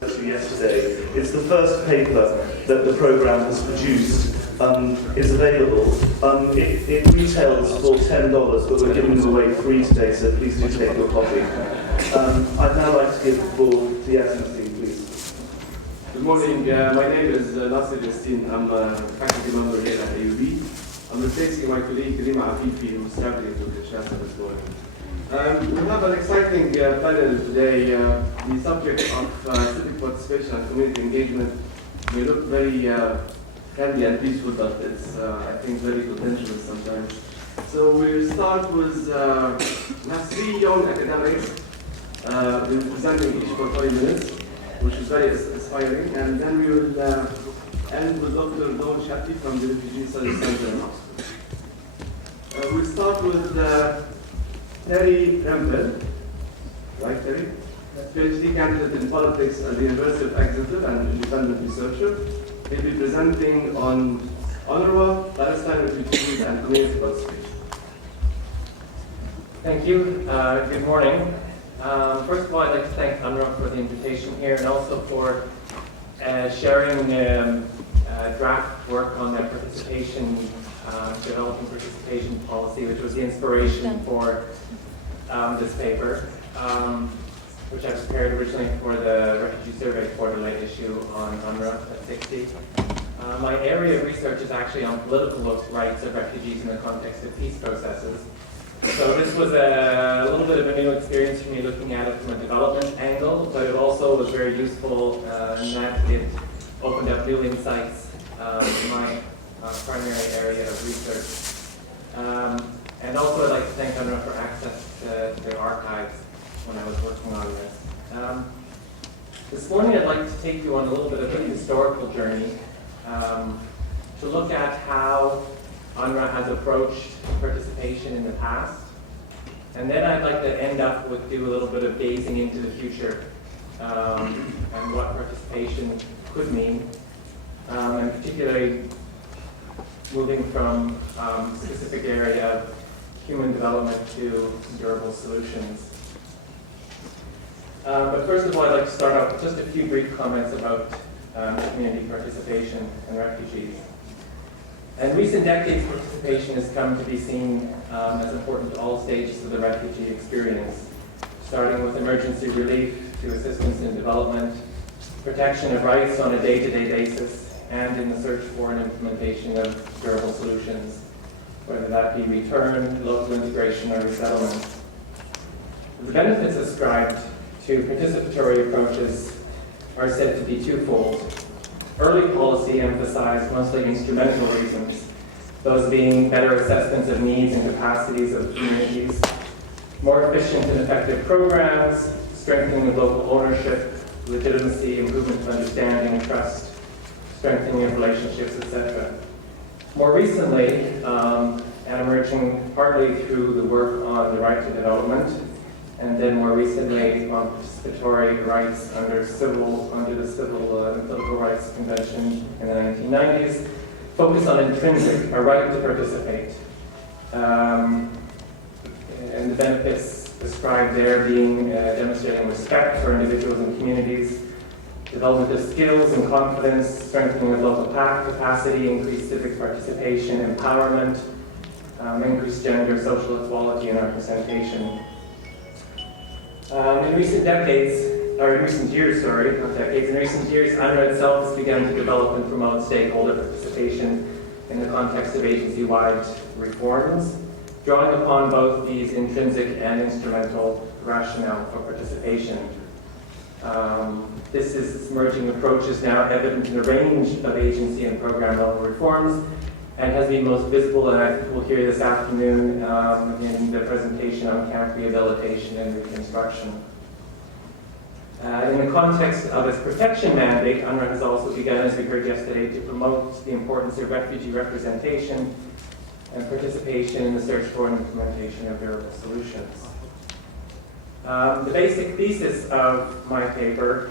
Yesterday. It's the first paper that the programme has produced. It's available. It retails for $10, but we're giving them away free today, so please do take your copy. I'd now like to give the floor to Issam, please. Good morning. My name is Issam. I'm a faculty member here at AUB. I'm replacing my colleague Rima Afifi, who's traveling to Kinshasa this morning. We have an exciting panel today. The subject of civic participation and community engagement may look very handy and peaceful, but it's, I think, very contentious sometimes. So we'll start with, we have 3 young academics presenting each for 40 minutes, which is very inspiring. And then we will end with Dr. Chatty from the Refugee Studies Center in Oxford. We'll start with Terry Rempel, right Terry? PhD candidate in politics at the University of Exeter and independent researcher. He'll be presenting on UNRWA, Palestine Refugees, and community participation. Thank you. Good morning. First of all, I'd like to thank UNRWA for the invitation here and also for sharing draft work on their participation, developing participation policy, which was the inspiration for this paper, which I prepared originally for the Refugee Survey quarterly issue on UNRWA at 60. My area of research is actually on political rights of refugees in the context of peace processes. So this was a little bit of a new experience for me looking at it from a development angle, but it also was very useful in that it opened up new insights in my primary area of research. And also I'd like to thank UNRWA for access to their archives when I was working on this. This morning I'd like to take you on a little bit of a historical journey to look at how UNRWA has approached participation in the past. And then I'd like to end up with do a little bit of gazing into the future and what participation could mean, and particularly moving from specific area of human development to durable solutions. But first of all, I'd like to start out with just a few brief comments about community participation and refugees. In recent decades, participation has come to be seen as important to all stages of the refugee experience, starting with emergency relief to assistance in development, protection of rights on a day-to-day basis, and in the search for and implementation of durable solutions, whether that be return, local integration, or resettlement. The benefits ascribed to participatory approaches are said to be twofold. Early policy emphasized mostly instrumental reasons, those being better assessments of needs and capacities of communities, more efficient and effective programs, strengthening of local ownership, legitimacy, improvement of understanding and trust, strengthening of relationships, etc. More recently, and emerging partly through the work on the right to development, and then more recently on participatory rights under the Civil and Political Rights Convention in the 1990s, focus on intrinsic, a right to participate. And the benefits described there being demonstrating respect for individuals and communities, development of skills and confidence, strengthening of local capacity, increased civic participation, empowerment, increased gender, social equality, and representation. In recent years, UNRWA itself has begun to develop and promote stakeholder participation in the context of agency-wide reforms, drawing upon both these intrinsic and instrumental rationale for participation. This emerging approach is now evident in a range of agency and program level reforms, and has been most visible, and I think we'll hear this afternoon in the presentation on camp rehabilitation and reconstruction. In the context of its protection mandate, UNRWA has also begun, as we heard yesterday, to promote the importance of refugee representation and participation in the search for and implementation of durable solutions. The basic thesis of my paper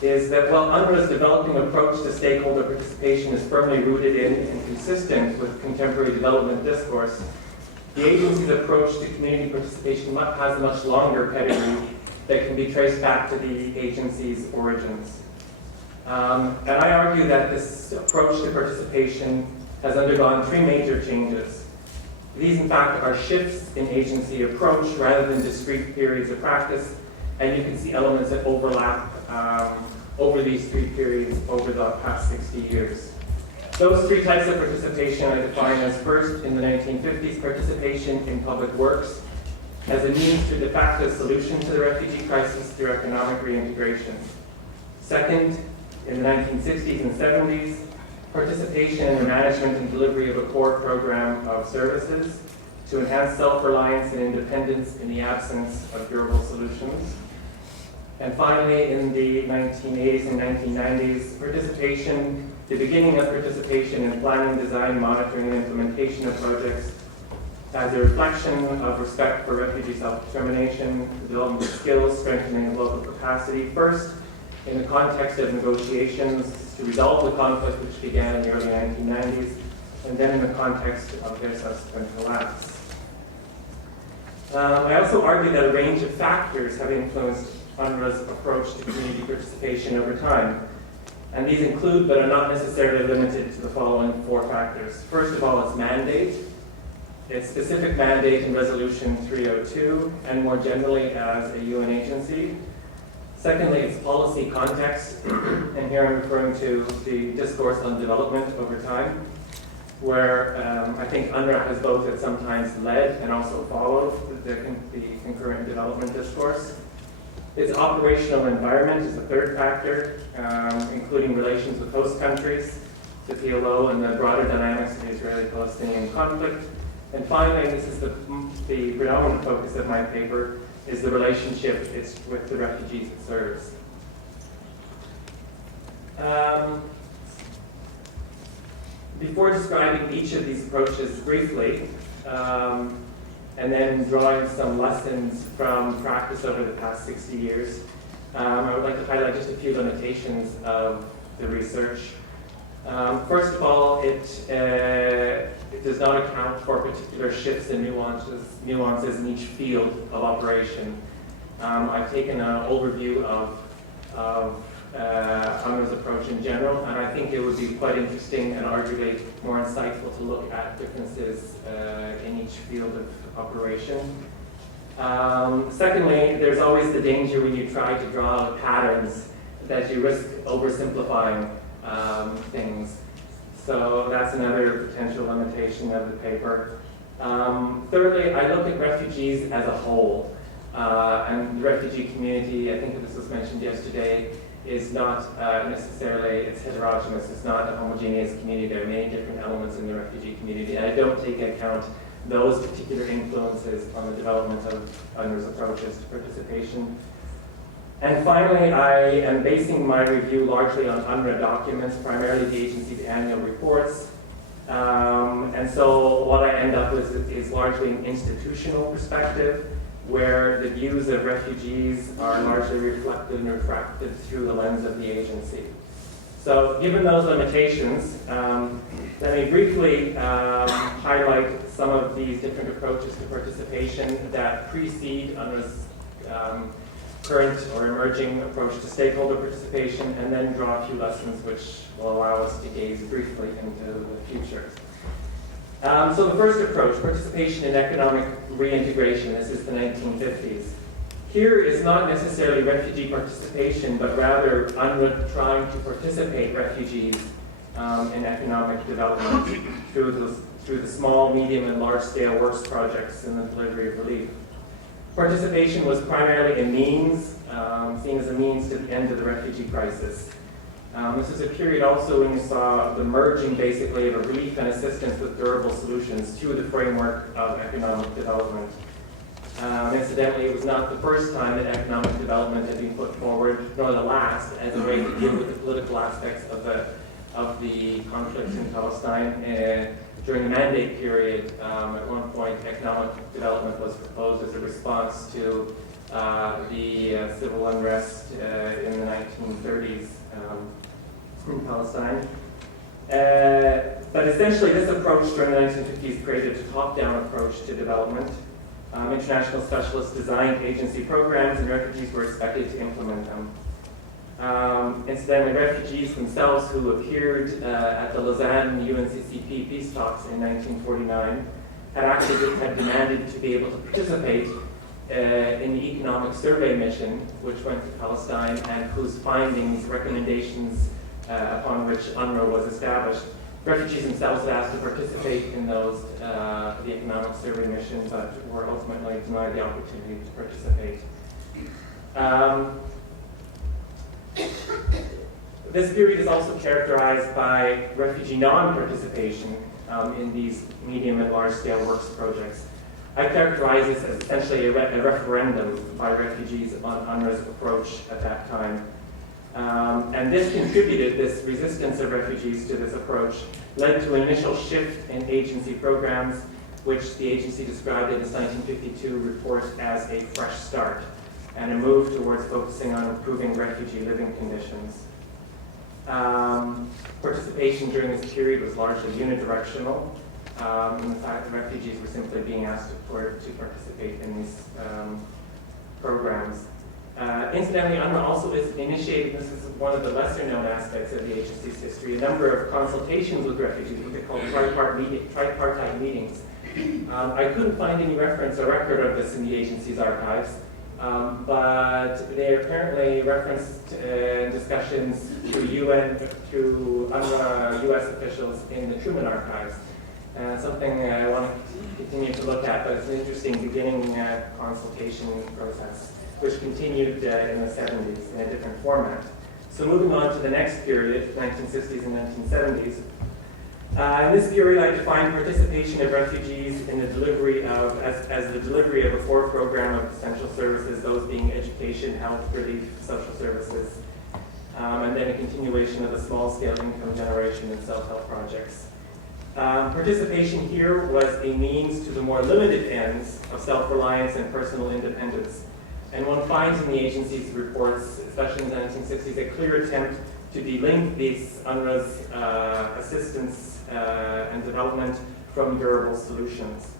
is that while UNRWA's developing approach to stakeholder participation is firmly rooted in and consistent with contemporary development discourse, the agency's approach to community participation has a much longer pedigree that can be traced back to the agency's origins. And I argue that this approach to participation has undergone three major changes. These, in fact, are shifts in agency approach rather than discrete periods of practice, and you can see elements that overlap over these three periods over the past 60 years. Those three types of participation I define as: first, in the 1950s, participation in public works as a means to de facto solution to the refugee crisis through economic reintegration. Second, in the 1960s and 70s, participation in the management and delivery of a core program of services to enhance self-reliance and independence in the absence of durable solutions. And finally, in the 1980s and 1990s, participation, the beginning of participation in planning, design, monitoring, and implementation of projects as a reflection of respect for refugee self-determination, development of skills, strengthening of local capacity, first in the context of negotiations to resolve the conflict which began in the early 1990s, and then in the context of their subsequent collapse. I also argue that a range of factors have influenced UNRWA's approach to community participation over time. And these include, but are not necessarily limited to, the following four factors. First of all, its mandate, its specific mandate in Resolution 302, and more generally as a UN agency. Secondly, its policy context, and here I'm referring to the discourse on development over time, where I think UNRWA has both at sometimes led and also followed the concurrent development discourse. Its operational environment is the third factor, including relations with host countries, the PLO, and the broader dynamics of the Israeli-Palestinian conflict. And finally, this is the predominant focus of my paper, is the relationship with the refugees it serves. Before describing each of these approaches briefly, and then drawing some lessons from practice over the past 60 years, I would like to highlight just a few limitations of the research. First of all, it does not account for particular shifts and nuances in each field of operation. I've taken an overview of UNRWA's approach in general, and I think it would be quite interesting and arguably more insightful to look at differences in each field of operation. Secondly, there's always the danger when you try to draw patterns that you risk oversimplifying things. So that's another potential limitation of the paper. Thirdly, I look at refugees as a whole. And the refugee community, I think this was mentioned yesterday, is not necessarily, it's heterogeneous, it's not a homogeneous community. There are many different elements in the refugee community, and I don't take into account those particular influences on the development of UNRWA's approaches to participation. And finally, I am basing my review largely on UNRWA documents, primarily the agency's annual reports. And so what I end up with is largely an institutional perspective, where the views of refugees are largely reflected and refracted through the lens of the agency. So given those limitations, let me briefly highlight some of these different approaches to participation that precede UNRWA's current or emerging approach to stakeholder participation, and then draw a few lessons which will allow us to gaze briefly into the future. So the first approach, participation in economic reintegration, this is the 1950s. Here is not necessarily refugee participation, but rather UNRWA trying to participate refugees in economic development through the small, medium, and large-scale works projects in the delivery of relief. Participation was primarily a means, seen as a means to the end of the refugee crisis. This is a period also when you saw the merging, basically, of relief and assistance with durable solutions through the framework of economic development. Incidentally, it was not the first time that economic development had been put forward, nor the last, as a way to deal with the political aspects of the conflict in Palestine. During the mandate period, at one point, economic development was proposed as a response to the civil unrest in the 1930s in Palestine. But essentially, this approach during the 1950s created a top-down approach to development. International specialists designed agency programs, and refugees were expected to implement them. Incidentally, refugees themselves who appeared at the Lausanne UNCCP peace talks in 1949 had demanded to be able to participate in the economic survey mission, which went to Palestine, and whose findings, recommendations upon which UNRWA was established. Refugees themselves had asked to participate in those, the economic survey mission, but were ultimately denied the opportunity to participate. This period is also characterized by refugee non-participation in these medium and large-scale works projects. I characterize this as essentially a referendum by refugees on UNRWA's approach at that time. And this resistance of refugees to this approach led to an initial shift in agency programs, which the agency described in its 1952 report as a fresh start, and a move towards focusing on improving refugee living conditions. Participation during this period was largely unidirectional. In fact, the refugees were simply being asked to participate in these programs. Incidentally, UNRWA also initiated, this is one of the lesser known aspects of the agency's history, a number of consultations with refugees, what they call tripartite meetings. I couldn't find any reference or record of this in the agency's archives, but they apparently referenced discussions through UNRWA US officials in the Truman archives. Something I want to continue to look at, but it's an interesting beginning consultation process, which continued in the 70s in a different format. So moving on to the next period, 1960s and 1970s. In this period, I define participation of refugees in the delivery of, as the delivery of a core program of essential services, those being education, health, relief, social services, and then a continuation of the small-scale income generation and self-help projects. Participation here was a means to the more limited ends of self-reliance and personal independence. And one finds in the agency's reports, especially in the 1960s, a clear attempt to delink these UNRWA's assistance and development from durable solutions.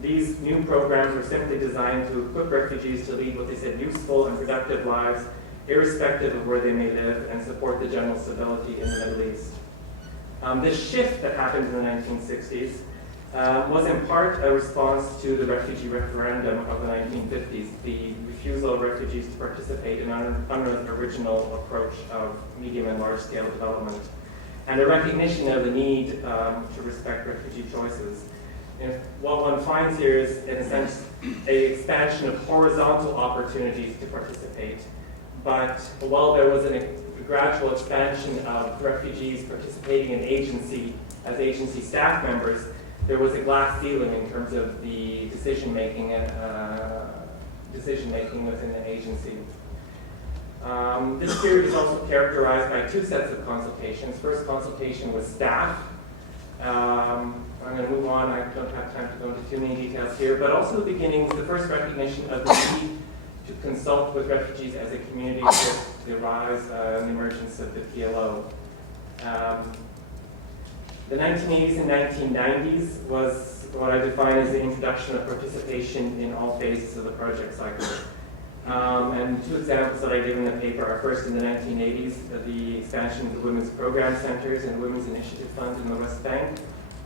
These new programs were simply designed to equip refugees to lead what they said useful and productive lives, irrespective of where they may live, and support the general stability in the Middle East. This shift that happened in the 1960s was in part a response to the refugee referendum of the 1950s, the refusal of refugees to participate in UNRWA's original approach of medium and large-scale development, and a recognition of the need to respect refugee choices. And what one finds here is, in a sense, an expansion of horizontal opportunities to participate. But while there was a gradual expansion of refugees participating in agency as agency staff members, there was a glass ceiling in terms of the decision-making within the agency. This period is also characterized by two sets of consultations. First consultation with staff. I'm going to move on. I don't have time to go into too many details here, but also the beginnings, the first recognition of the need to consult with refugees as a community with the rise and the emergence of the PLO. The 1980s and 1990s was what I define as the introduction of participation in all phases of the project cycle. And two examples that I give in the paper are first in the 1980s, the expansion of the Women's Program Centers and Women's Initiative Fund in the West Bank.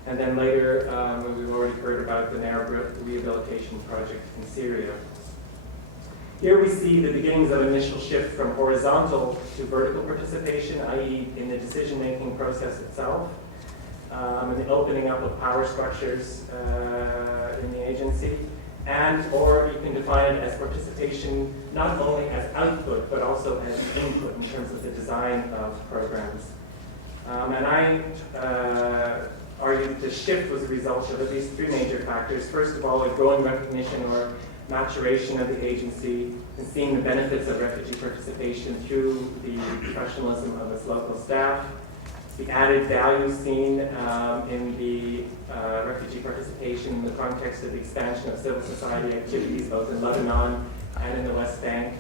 And then later, we've already heard about the Arab Rehabilitation Project in Syria. Here we see the beginnings of an initial shift from horizontal to vertical participation, i.e. in the decision-making process itself, and the opening up of power structures in the agency, and or you can define it as participation not only as output, but also as input in terms of the design of programs. And I argue that the shift was a result of at least three major factors. First of all, a growing recognition or maturation of the agency and seeing the benefits of refugee participation through the professionalism of its local staff, the added value seen in the refugee participation in the context of the expansion of civil society activities both in Lebanon and in the West Bank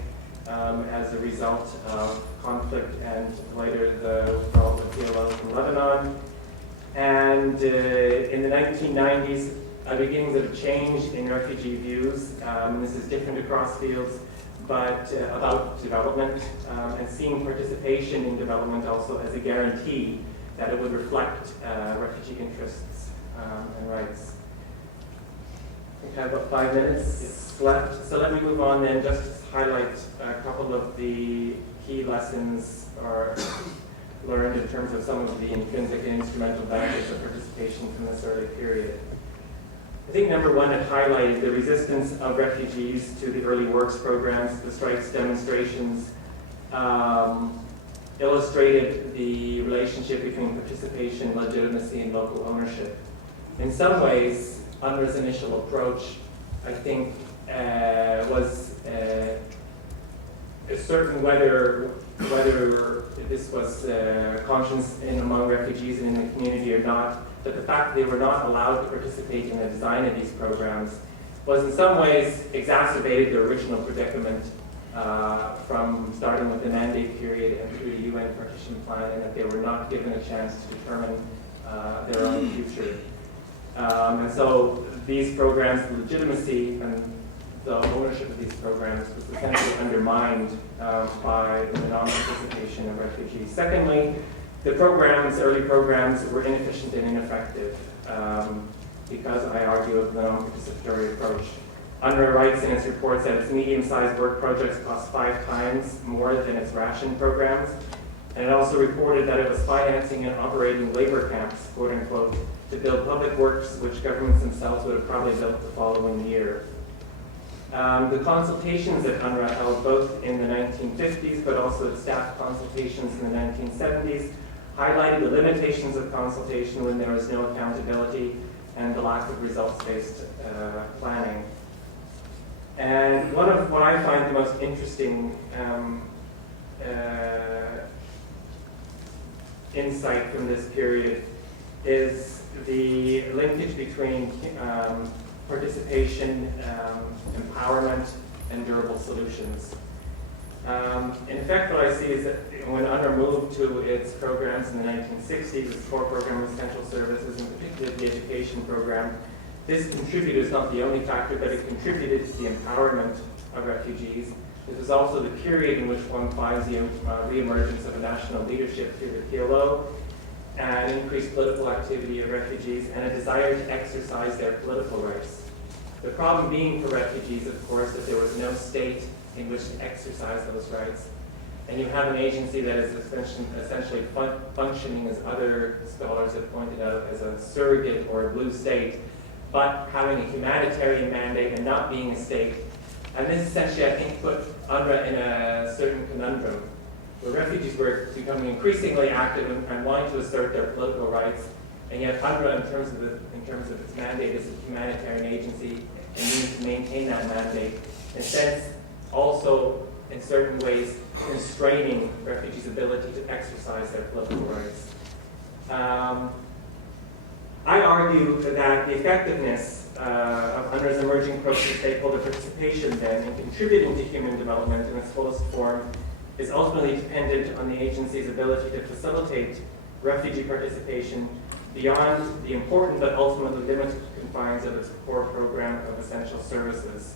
as a result of conflict and later the withdrawal of the PLO from Lebanon. And in the 1990s, beginnings of a change in refugee views. This is different across fields, but about development, and seeing participation in development also as a guarantee that it would reflect refugee interests and rights. We have about 5 minutes left, so let me move on then just to highlight a couple of the key lessons or learned in terms of some of the intrinsic and instrumental benefits of participation from this early period. I think number one, it highlighted the resistance of refugees to the early works programs, the strikes, demonstrations, illustrated the relationship between participation, legitimacy, and local ownership. In some ways, UNRWA's initial approach, I think, was certain whether this was conscious among refugees and in the community or not, but the fact that they were not allowed to participate in the design of these programs was in some ways exacerbated their original predicament from starting with the mandate period and through the UN partition plan, and that they were not given a chance to determine their own future. And so these programs, the legitimacy and the ownership of these programs was essentially undermined by the non-participation of refugees. Secondly, the programs, early programs, were inefficient and ineffective because, I argue, of the non-participatory approach. UNRWA writes in its reports that its medium-sized work projects cost 5 times more than its ration programs, and it also reported that it was financing and operating labor camps, quote-unquote, to build public works which governments themselves would have probably built the following year. The consultations that UNRWA held both in the 1950s but also at staff consultations in the 1970s highlighted the limitations of consultation when there was no accountability and the lack of results-based planning. And one of what I find the most interesting insight from this period is the linkage between participation, empowerment, and durable solutions. In effect, what I see is that when UNRWA moved to its programs in the 1960s, its core program of essential services, in particular the education program, this contributed, is not the only factor, but it contributed to the empowerment of refugees. This was also the period in which one finds the re-emergence of a national leadership through the PLO, and increased political activity of refugees, and a desire to exercise their political rights. The problem being for refugees, of course, that there was no state in which to exercise those rights. And you have an agency that is essentially functioning, as other scholars have pointed out, as a surrogate or a blue state, but having a humanitarian mandate and not being a state. And this essentially, I think, put UNRWA in a certain conundrum, where refugees were becoming increasingly active and wanting to assert their political rights, and yet UNRWA, in terms of its mandate, is a humanitarian agency and needs to maintain that mandate. In a sense, also, in certain ways, constraining refugees' ability to exercise their political rights. I argue that the effectiveness of UNRWA's emerging approach to stakeholder participation then in contributing to human development in its fullest form is ultimately dependent on the agency's ability to facilitate refugee participation beyond the important but ultimately limited confines of its core program of essential services,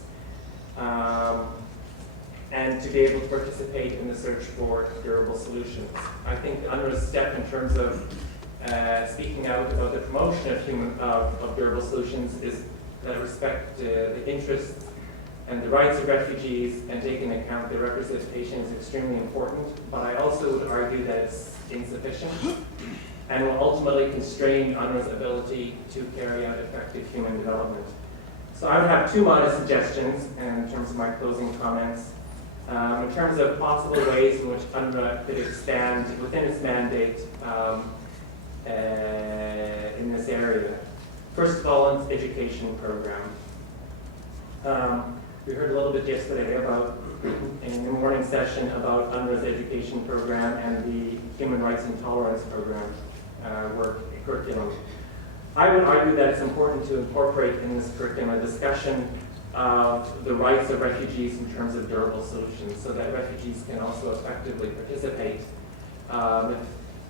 and to be able to participate in the search for durable solutions. I think UNRWA's step in terms of speaking out about the promotion of durable solutions is that respect the interests and the rights of refugees and take into account their representation is extremely important, but I also would argue that it's insufficient and will ultimately constrain UNRWA's ability to carry out effective human development. So I would have 2 modest suggestions in terms of my closing comments. In terms of possible ways in which UNRWA could expand within its mandate in this area. First of all, its education program. We heard a little bit yesterday about, in the morning session, about UNRWA's education program and the human rights and tolerance program curriculum. I would argue that it's important to incorporate in this curriculum a discussion of the rights of refugees in terms of durable solutions, so that refugees can also effectively participate. If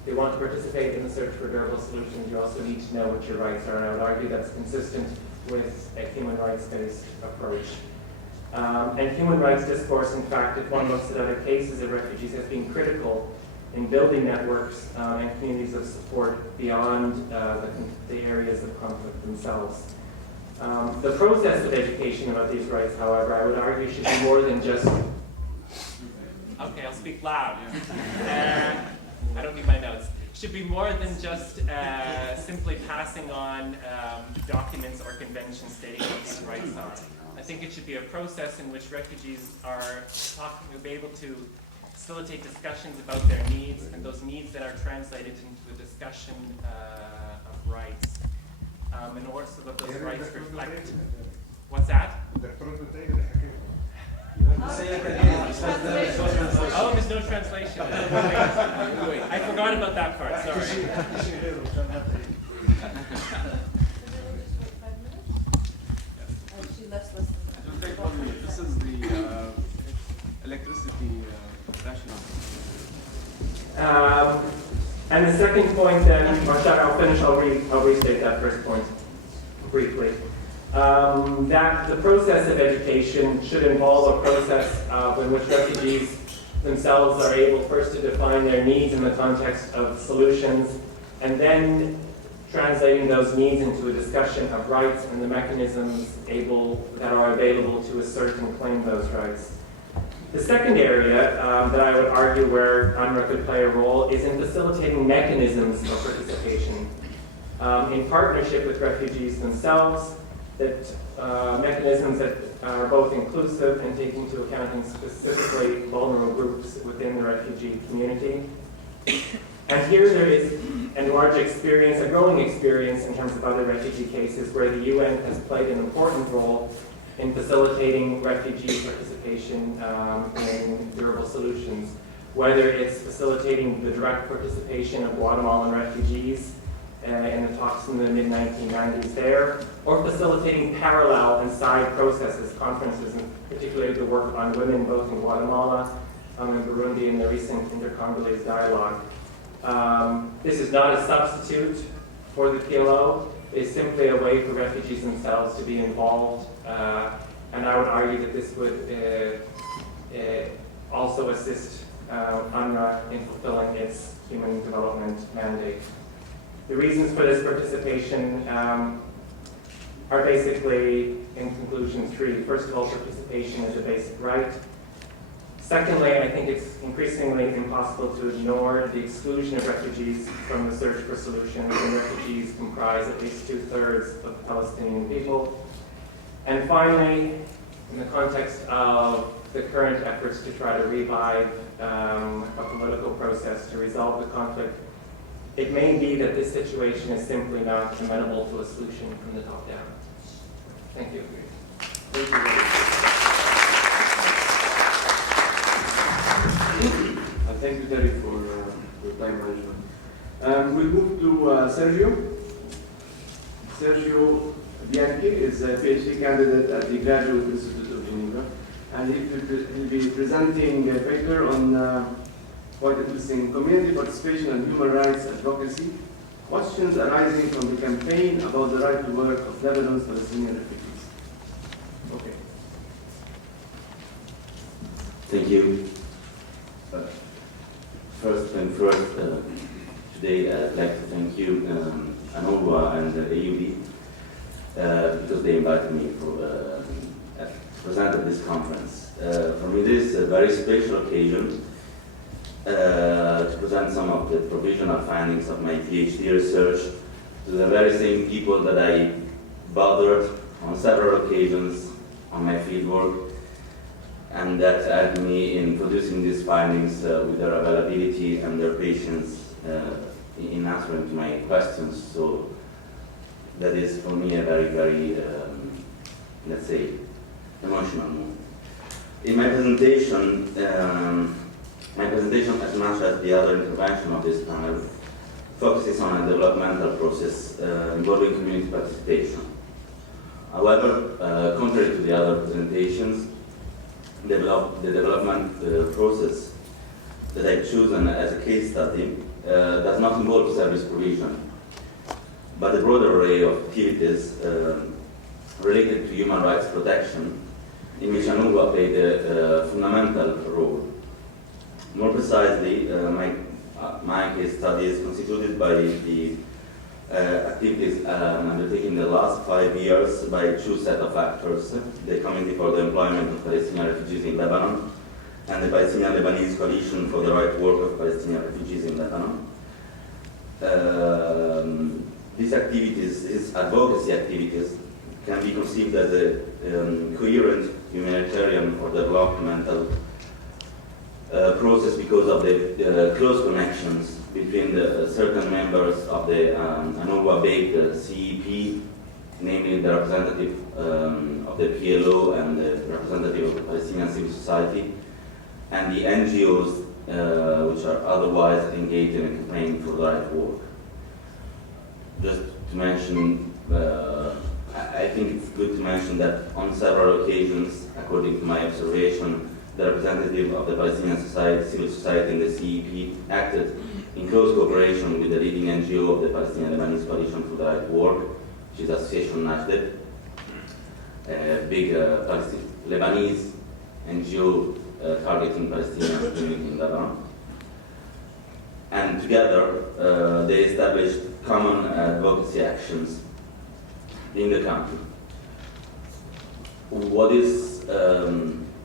they want to participate in the search for durable solutions, you also need to know what your rights are, and I would argue that's consistent with a human rights-based approach. And human rights discourse, in fact, if one looks at other cases of refugees, has been critical in building networks and communities of support beyond the areas of conflict themselves. The process of education about these rights, however, I would argue should be more than just... Okay, I'll speak loud. I don't need my notes. Should be more than just simply passing on documents or conventions stating what these rights are. I think it should be a process in which refugees are be able to facilitate discussions about their needs, and those needs that are translated into a discussion of rights. In order so that those rights reflect. What's that? Oh, there's no translation. I forgot about that part, sorry. It'll take 1 minute. This is the electricity rationale. And the second point then, I'll finish, I'll restate that first point briefly. That the process of education should involve a process in which refugees themselves are able first to define their needs in the context of solutions, and then translating those needs into a discussion of rights and the mechanisms that are available to assert and claim those rights. The second area that I would argue where UNRWA could play a role is in facilitating mechanisms of participation in partnership with refugees themselves, that mechanisms that are both inclusive and take into account specifically vulnerable groups within the refugee community. And here there is a large experience, a growing experience in terms of other refugee cases where the UN has played an important role in facilitating refugee participation in durable solutions, whether it's facilitating the direct participation of Guatemalan refugees in the talks in the mid-1990s there, or facilitating parallel and side processes, conferences, and particularly the work on women both in Guatemala and Burundi in the recent inter-Congolese dialogue. This is not a substitute for the PLO. It's simply a way for refugees themselves to be involved, and I would argue that this would also assist UNRWA in fulfilling its human development mandate. The reasons for this participation are basically, in conclusion, three. First of all, participation is a basic right. Secondly, I think it's increasingly impossible to ignore the exclusion of refugees from the search for solutions, and refugees comprise at least 2/3 of the Palestinian people. And finally, in the context of the current efforts to try to revive a political process to resolve the conflict, it may be that this situation is simply not amenable to a solution from the top down. Thank you. Thank you very much. And thank you, Terry, for time management. We'll move to Sergio. Sergio Bianchi is a PhD candidate at the Graduate Institute of Geneva, and he'll be presenting a paper on quite interesting community participation and human rights advocacy, questions arising from the campaign about the right to work of Lebanon's Palestinian refugees. Okay. Thank you. First, today I'd like to thank you, UNRWA and AUB, because they invited me to present at this conference. For me, this is a very special occasion to present some of the provisional findings of my PhD research to the very same people that I bothered on several occasions on my fieldwork, and that helped me in producing these findings with their availability and their patience in answering to my questions. So that is for me a very, very, let's say, emotional moment. In my presentation, as much as the other intervention of this panel, focuses on a developmental process involving community participation. However, contrary to the other presentations, the development process that I've chosen as a case study does not involve service provision, but a broader array of activities related to human rights protection, in which UNRWA played a fundamental role. More precisely, my case study is constituted by the activities undertaken in the last 5 years by two set of actors: the Committee for the Employment of Palestinian Refugees in Lebanon and the Palestinian Lebanese Coalition for the Right Work of Palestinian Refugees in Lebanon. These activities, these advocacy activities, can be conceived as a coherent humanitarian or developmental process because of the close connections between the certain members of the UNRWA-based CEP, namely the representative of the PLO and the representative of the Palestinian civil society, and the NGOs which are otherwise engaged in a campaign for the right work. Just to mention, I think it's good to mention that on several occasions, according to my observation, the representative of the Palestinian civil society and the CEP acted in close cooperation with the leading NGO of the Palestinian Lebanese Coalition for the Right Work, which is Association Najdet, a big Lebanese NGO targeting Palestinian community in Lebanon. And together, they established common advocacy actions in the country. What is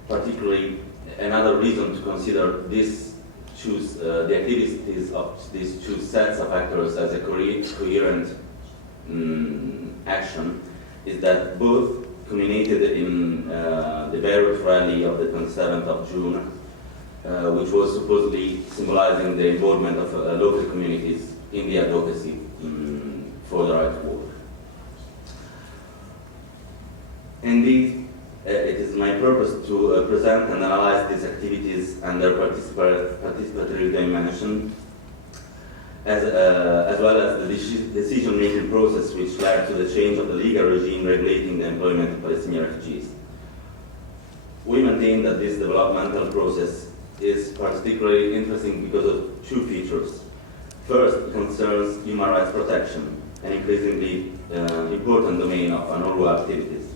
particularly another reason to consider the activities of these two sets of actors as a coherent action is that both culminated in the Beirut rally of the 27th of June, which was supposedly symbolizing the involvement of local communities in the advocacy for the right work. Indeed, it is my purpose to present and analyze these activities and their participatory dimension, as well as the decision-making process which led to the change of the legal regime regulating the employment of Palestinian refugees. We maintain that this developmental process is particularly interesting because of two features. First, it concerns human rights protection, an increasingly important domain of UNRWA activities.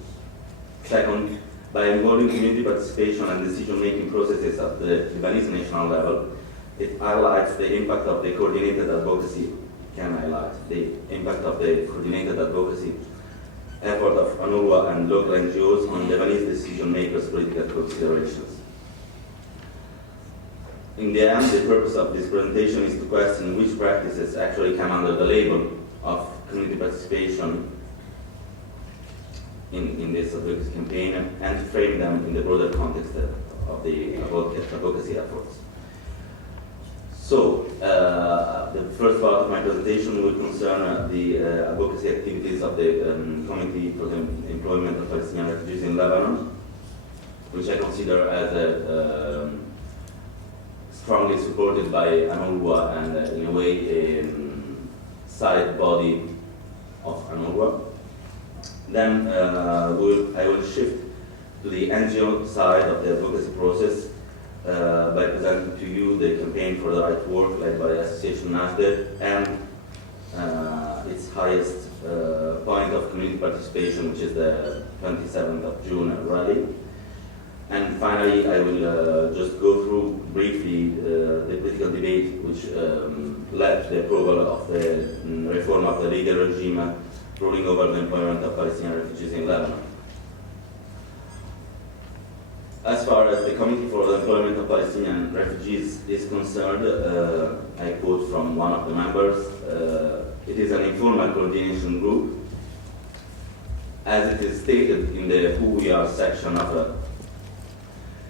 Second, by involving community participation and decision-making processes at the Lebanese national level, it highlights the impact of the coordinated advocacy, effort of UNRWA and local NGOs on Lebanese decision-makers' political considerations. In the end, the purpose of this presentation is to question which practices actually come under the label of community participation in this advocacy campaign and to frame them in the broader context of the advocacy efforts. So, the first part of my presentation will concern the advocacy activities of the Committee for the Employment of Palestinian Refugees in Lebanon, which I consider as strongly supported by UNRWA and in a way a side body of UNRWA. Then I will shift to the NGO side of the advocacy process by presenting to you the campaign for the right work led by Association Najdet and its highest point of community participation, which is the 27th of June rally. And finally, I will just go through briefly the political debate which led to the approval of the reform of the legal regime ruling over the employment of Palestinian refugees in Lebanon. As far as the Committee for the Employment of Palestinian Refugees is concerned, I quote from one of the members, it is an informal coordination group. As it is stated in the Who We Are section of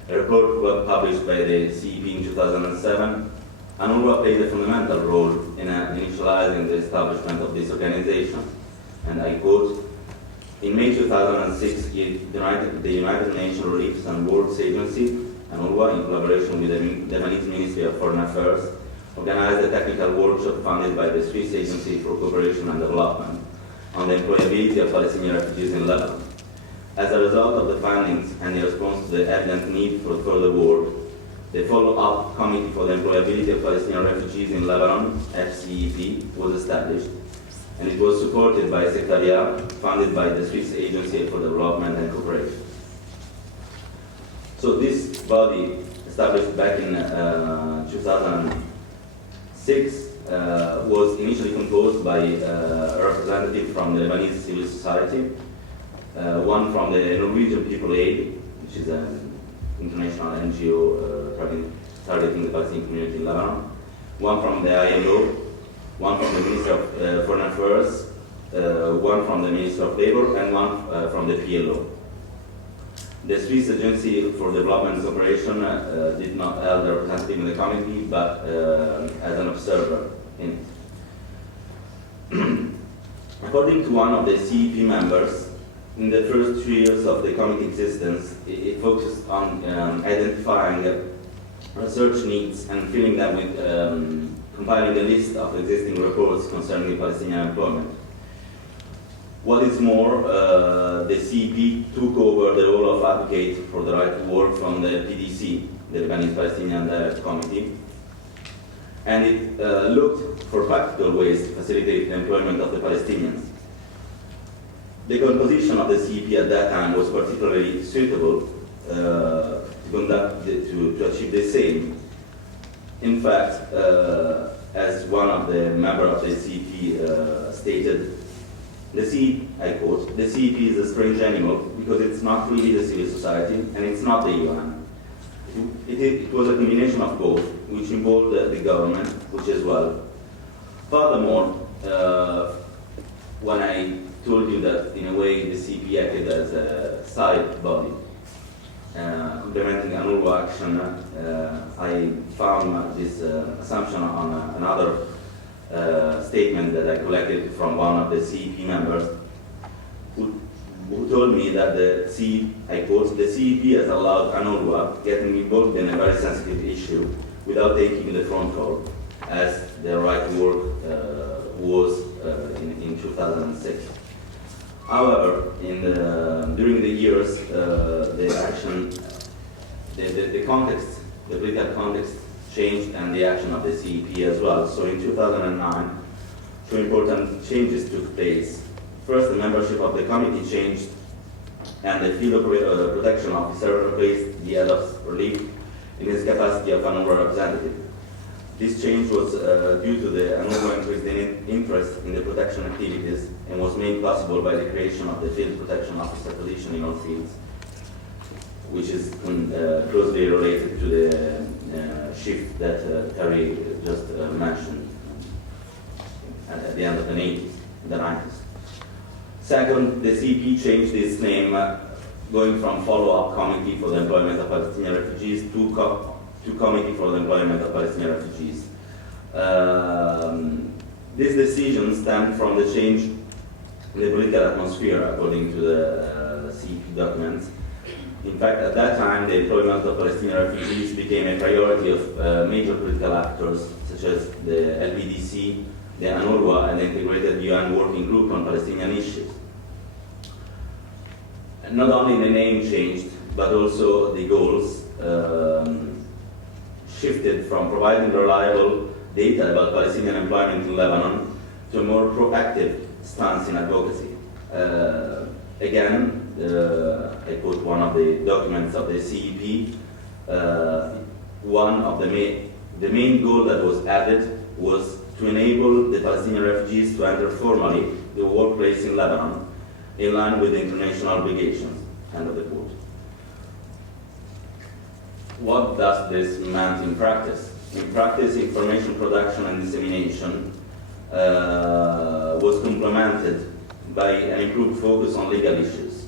a report published by the CEP in 2007, UNRWA played a fundamental role in initializing the establishment of this organization. And I quote, in May 2006, the United Nations Relief and Works Agency, UNRWA, in collaboration with the Lebanese Ministry of Foreign Affairs, organized a technical workshop funded by the Swiss Agency for Cooperation and Development on the employability of Palestinian refugees in Lebanon. As a result of the findings and in response to the evident need for further work, the follow-up Committee for the Employability of Palestinian Refugees in Lebanon, FCEP, was established, and it was supported by a secretariat funded by the Swiss Agency for Development and Cooperation. So this body, established back in 2006, was initially composed by a representative from the Lebanese civil society, one from the Norwegian People Aid, which is an international NGO targeting the Palestinian community in Lebanon, one from the ILO, one from the Ministry of Foreign Affairs, one from the Ministry of Labor, and one from the PLO. The Swiss Agency for Development and Cooperation did not have a representative in the committee, but as an observer in it. According to one of the CEP members, in the first 3 years of the committee existence, it focused on identifying research needs and filling them with compiling a list of existing reports concerning Palestinian employment. What is more, the CEP took over the role of advocate for the right to work from the PDC, the Lebanese Palestinian Direct Committee, and it looked for practical ways to facilitate the employment of the Palestinians. The composition of the CEP at that time was particularly suitable to achieve the same. In fact, as one of the members of the CEP stated, the CEP, I quote, "The CEP is a strange animal because it's not really the civil society and it's not the UN. It was a combination of both, which involved the government, which as well. Furthermore, when I told you that in a way the CEP acted as a side body, implementing UNRWA action, I found this assumption on another statement that I collected from one of the CEP members, who told me that the CEP, I quote, "The CEP has allowed UNRWA getting involved in a very sensitive issue without taking the front role, as the right to work was in 2006. However, during the years, the action, the context, the political context changed, and the action of the CEP as well. So in 2009, two important changes took place. First, the membership of the committee changed, and the field protection officer replaced the head of relief in his capacity of UNRWA representative. This change was due to the UNRWA increased interest in the protection activities and was made possible by the creation of the field protection officer position in all fields, which is closely related to the shift that Terry just mentioned at the end of the 90s. Second, the CEP changed its name, going from Follow-up Committee for the Employment of Palestinian Refugees to Committee for the Employment of Palestinian Refugees. This decision stemmed from the change in the political atmosphere, according to the CEP documents. In fact, at that time, the employment of Palestinian refugees became a priority of major political actors, such as the LBDC, the UNRWA, and the Integrated UN Working Group on Palestinian Issues. And not only the name changed, but also the goals shifted from providing reliable data about Palestinian employment in Lebanon to a more proactive stance in advocacy. Again, I quote one of the documents of the CEP. One of the main goal that was added was to enable the Palestinian refugees to enter formally the workplace in Lebanon in line with the international obligations. End of the quote. What does this mean in practice? In practice, information production and dissemination was complemented by an improved focus on legal issues.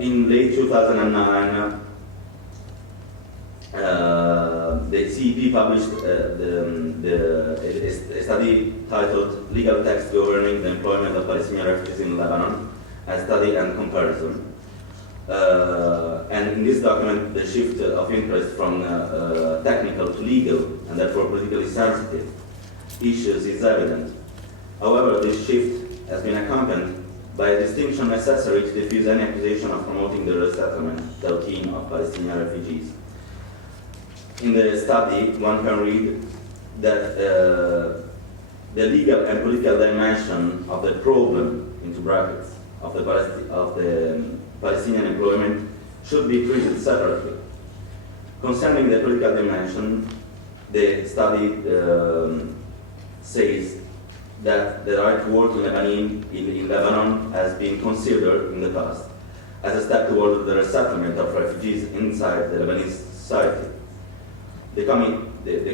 In late 2009, the CEP published a study titled Legal Text Governing the Employment of Palestinian Refugees in Lebanon, a study and comparison. And in this document, the shift of interest from technical to legal, and therefore politically sensitive issues is evident. However, this shift has been accompanied by a distinction necessary to defuse any accusation of promoting the resettlement routine of Palestinian refugees. In the study, one can read that the legal and political dimension of the problem, into brackets, of the Palestinian employment should be treated separately. Concerning the political dimension, the study says that the right to work in Lebanon has been considered in the past as a step toward the resettlement of refugees inside the Lebanese society. The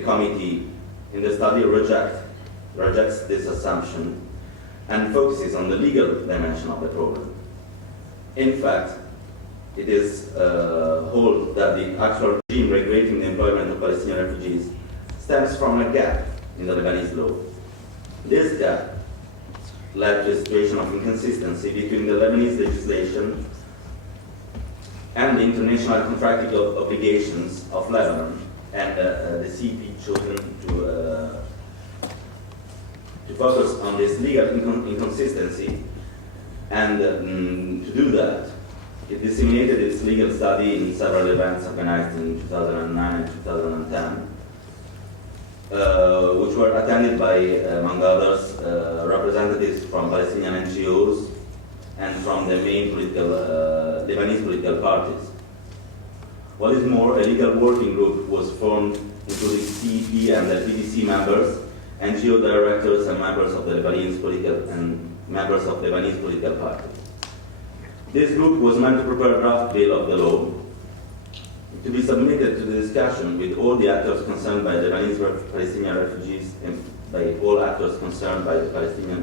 committee in the study rejects this assumption and focuses on the legal dimension of the problem. In fact, it is hold that the actual regime regulating the employment of Palestinian refugees stems from a gap in the Lebanese law. This gap led to a situation of inconsistency between the Lebanese legislation and the international contractual obligations of Lebanon, and the CP chosen to focus on this legal inconsistency, and to do that, it disseminated its legal study in several events organized in 2009 and 2010, which were attended by, among others, representatives from Palestinian NGOs and from the main Lebanese political parties. What is more, a legal working group was formed, including CEP and the PDC members, NGO directors, and members of the Lebanese political parties. This group was meant to prepare a draft bill of the law to be submitted to the discussion with all the actors concerned by Lebanese Palestinian refugees and by all actors concerned by the Palestinian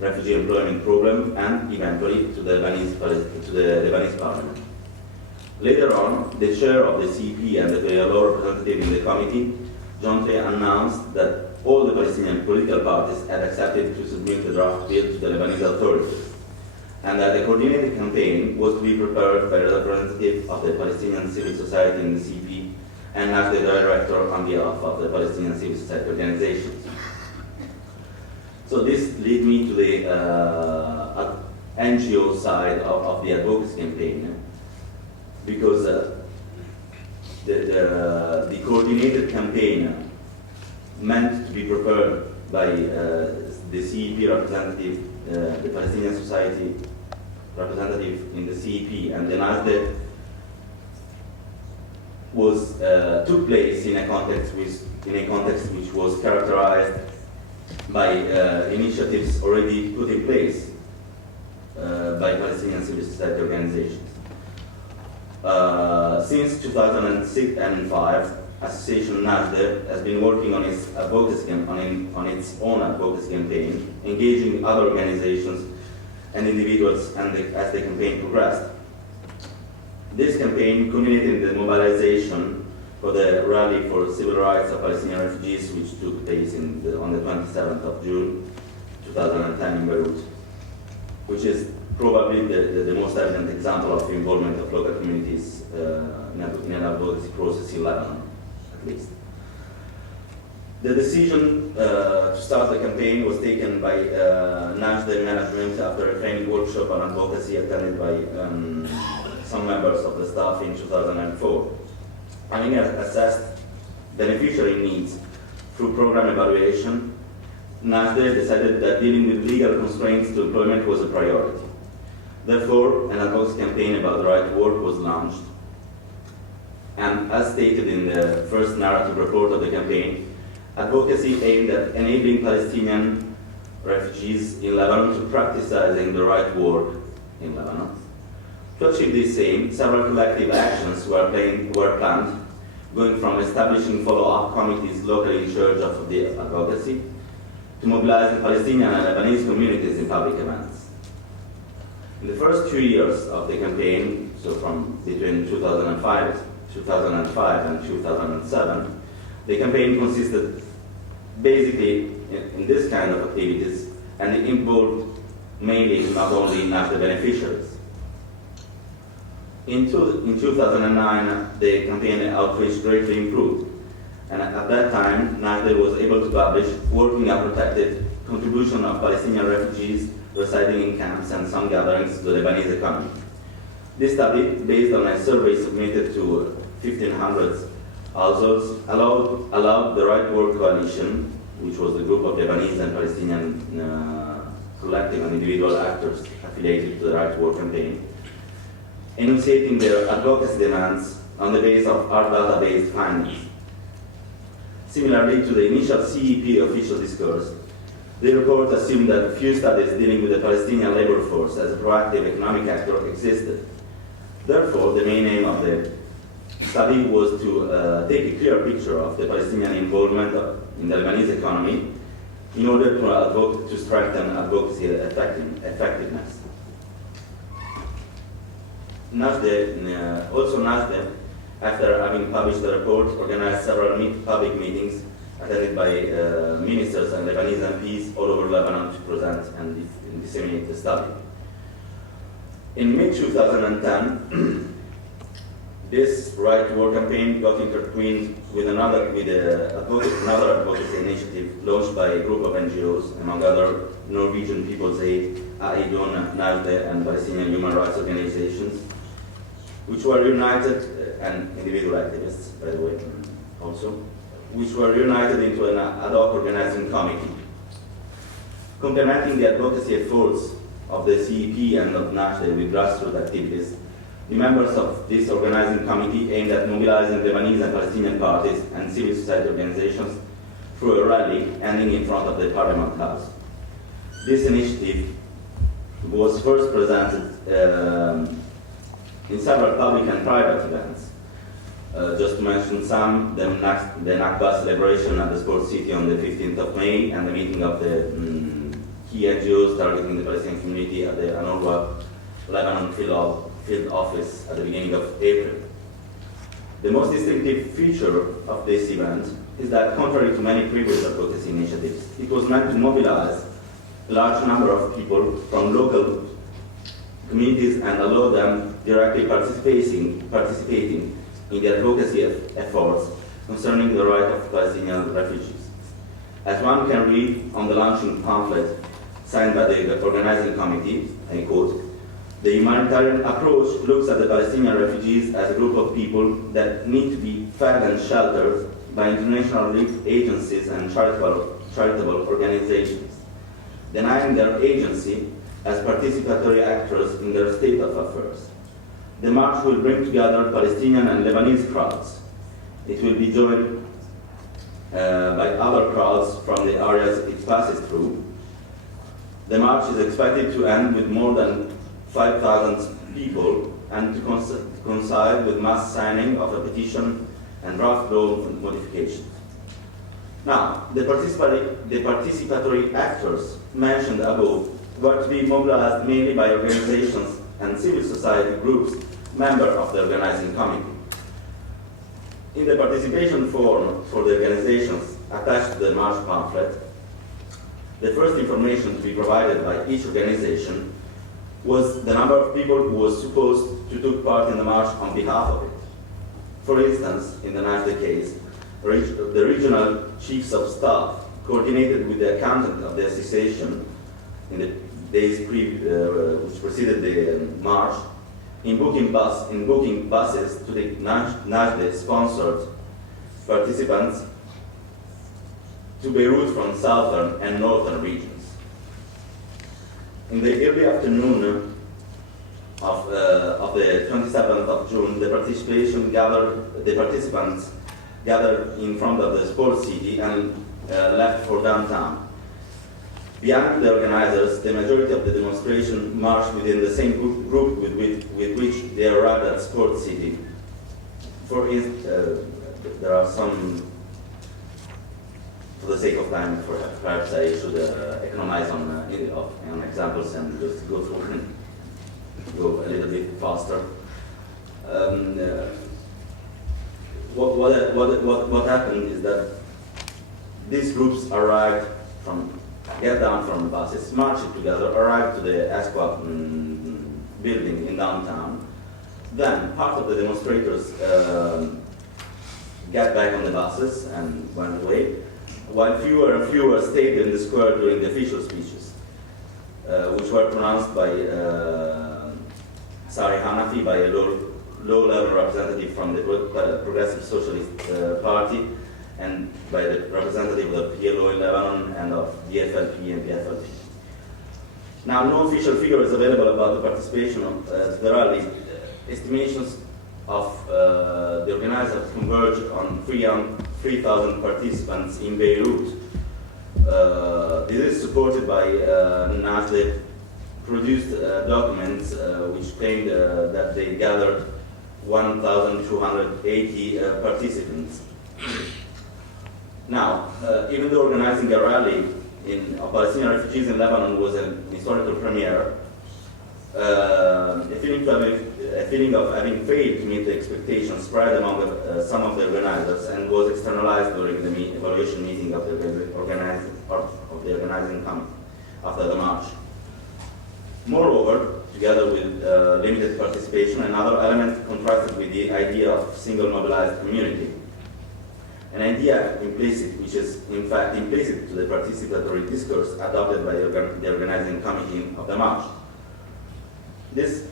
refugee employment program, and eventually to the Lebanese parliament. Later on, the chair of the CP and the PLO representative in the committee jointly announced that all the Palestinian political parties had accepted to submit the draft bill to the Lebanese authorities, and that a coordinated campaign was to be prepared by a representative of the Palestinian civil society in the CP and as the director on behalf of the Palestinian civil society organizations. So this leads me to the NGO side of the advocacy campaign, because the coordinated campaign meant to be prepared by the CEP representative, the Palestinian Society representative in the CEP, and the NASDAQ took place in a context which was characterized by initiatives already put in place by Palestinian civil society organizations. Since 2006 and 2005, Association NASDAQ has been working on its advocacy on its own advocacy campaign, engaging other organizations and individuals as the campaign progressed. This campaign culminated in the mobilization for the Rally for Civil Rights of Palestinian Refugees, which took place on the 27th of June 2010 in Beirut, which is probably the most evident example of the involvement of local communities in an advocacy process in Lebanon, at least. The decision to start the campaign was taken by NASDAQ management after a training workshop on advocacy attended by some members of the staff in 2004. Having assessed beneficiary needs through program evaluation, NASDAQ decided that dealing with legal constraints to employment was a priority. Therefore, an advocacy campaign about the right to work was launched. And as stated in the first narrative report of the campaign, advocacy aimed at enabling Palestinian refugees in Lebanon to practicing the right to work in Lebanon. To achieve this aim, several collective actions were planned, going from establishing follow-up committees locally in charge of the advocacy to mobilizing Palestinian and Lebanese communities in public events. In the first 2 years of the campaign, so from between 2005 and 2007, the campaign consisted basically in this kind of activities, and it involved mainly not only NAFTA beneficiaries. In 2009, the campaign outreach greatly improved, and at that time, NAFTA was able to publish Working Unprotected: Contribution of Palestinian Refugees Residing in Camps and Some Gatherings to the Lebanese Economy. This study, based on a survey submitted to 1,500 households, allowed the Right to Work Coalition, which was the group of Lebanese and Palestinian collective and individual actors affiliated to the Right to Work campaign, enunciating their advocacy demands on the basis of our data-based findings. Similarly to the initial CEP official discourse, the report assumed that few studies dealing with the Palestinian labor force as a proactive economic actor existed. Therefore, the main aim of the study was to take a clear picture of the Palestinian involvement in the Lebanese economy in order to strengthen advocacy effectiveness. NAJDE, after having published the report, organized several public meetings attended by ministers and Lebanese MPs all over Lebanon to present and disseminate the study. In mid-2010, this Right to Work campaign got intertwined with another advocacy initiative launched by a group of NGOs, among other Norwegian People's Aid, AIDON, NAJDE, and Palestinian human rights organizations, which were united, and individual activists, by the way, also, which were united into an ad hoc organizing committee. Complementing the advocacy efforts of the CEP and of NAJDE with grassroots activities, the members of this organizing committee aimed at mobilizing Lebanese and Palestinian parties and civil society organizations through a rally ending in front of the Parliament House. This initiative was first presented in several public and private events. Just to mention some, the Nakba celebration at the Sports City on the 15th of May and the meeting of the key NGOs targeting the Palestinian community at the UNRWA Lebanon field office at the beginning of April. The most distinctive feature of this event is that, contrary to many previous advocacy initiatives, it was meant to mobilize a large number of people from local communities and allow them directly participating in the advocacy efforts concerning the right of Palestinian refugees. As one can read on the launching pamphlet signed by the organizing committee, I quote, "The humanitarian approach looks at the Palestinian refugees as a group of people that need to be fed and sheltered by international relief agencies and charitable organizations, denying their agency as participatory actors in their state of affairs. The march will bring together Palestinian and Lebanese crowds. It will be joined by other crowds from the areas it passes through. The march is expected to end with more than 5,000 people and to coincide with mass signing of a petition and draft law modifications." Now, the participatory actors mentioned above were to be mobilized mainly by organizations and civil society groups, members of the organizing committee. In the participation form for the organizations attached to the march pamphlet, the first information to be provided by each organization was the number of people who was supposed to take part in the march on behalf of it. For instance, in the NAJDE case, the regional chiefs of staff coordinated with the accountant of the association in the days which preceded the march in booking buses to the NAJDE-sponsored participants to Beirut from southern and northern regions. In the early afternoon of the 27th of June, the participants gathered in front of the Sports City and left for downtown. Beyond the organizers, the majority of the demonstration marched within the same group with which they arrived at Sports City. For instance, there are some, for the sake of time, perhaps I should economize on examples and just go through and go a little bit faster. What happened is that these groups get down from the buses, marched together, arrived to the ASQA building in downtown. Then part of the demonstrators got back on the buses and went away, while fewer and fewer stayed in the square during the official speeches, which were pronounced by Sari Hanafi, by a low-level representative from the Progressive Socialist Party, and by the representative of the PLO in Lebanon and of the FLP and the FLP. Now, no official figure is available about the participation of the rally. Estimations of the organizers converge on 3,000 participants in Beirut. This is supported by nationally produced documents which claimed that they gathered 1,280 participants. Now, even though organizing a rally of Palestinian refugees in Lebanon was an historical premiere, a feeling of having failed to meet the expectations spread among some of the organizers and was externalized during the evaluation meeting of the organizing committee after the march. Moreover, together with limited participation, another element contrasted with the idea of single mobilized community. An idea implicit, which is in fact implicit to the participatory discourse adopted by the organizing committee of the march. This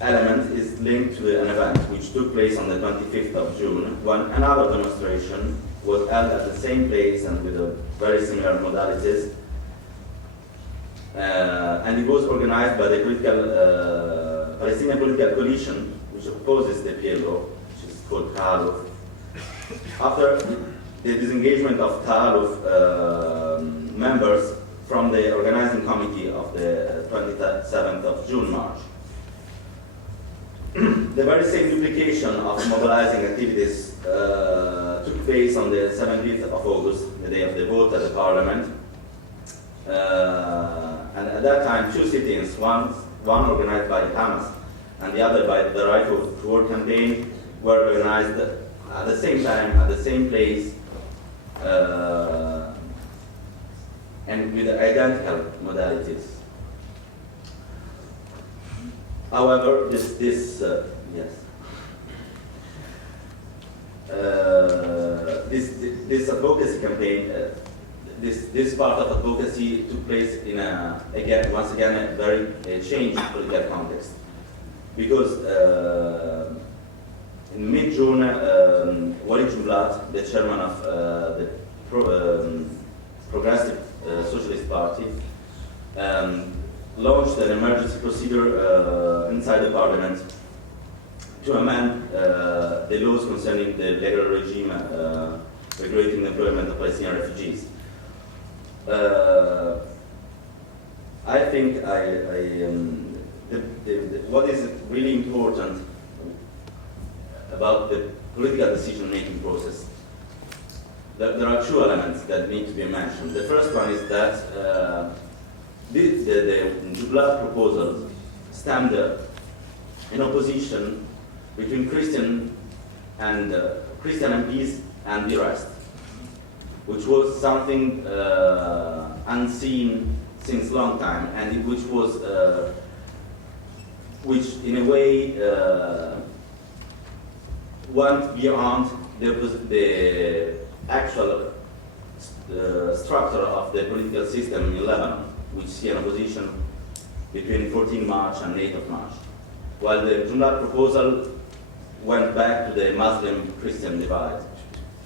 element is linked to an event which took place on the 25th of June, when another demonstration was held at the same place and with very similar modalities, and it was organized by the Palestinian political coalition, which opposes the PLO, which is called Tahaluf. After the disengagement of Tahaluf members from the organizing committee of the 27th of June march. The very same duplication of mobilizing activities took place on the 17th of August, the day of the vote at the parliament. And at that time, two sit-ins, one organized by Hamas and the other by the Right to Work campaign, were organized at the same time, at the same place, and with identical modalities. However, this advocacy campaign, this part of advocacy took place in once again a very changed political context, because in mid-June, Walid Jumblat, the chairman of the Progressive Socialist Party, launched an emergency procedure inside the parliament to amend the laws concerning the legal regime regulating the employment of Palestinian refugees. I think what is really important about the political decision-making process, there are two elements that need to be mentioned. The first one is that the Jumblat proposal stemmed in opposition between Christian MPs and the rest, which was something unseen since long time, and which was, which in a way went beyond the actual structure of the political system in Lebanon, which see an opposition between 14 March and 8th of March, while the Jumblat proposal went back to the Muslim-Christian divide,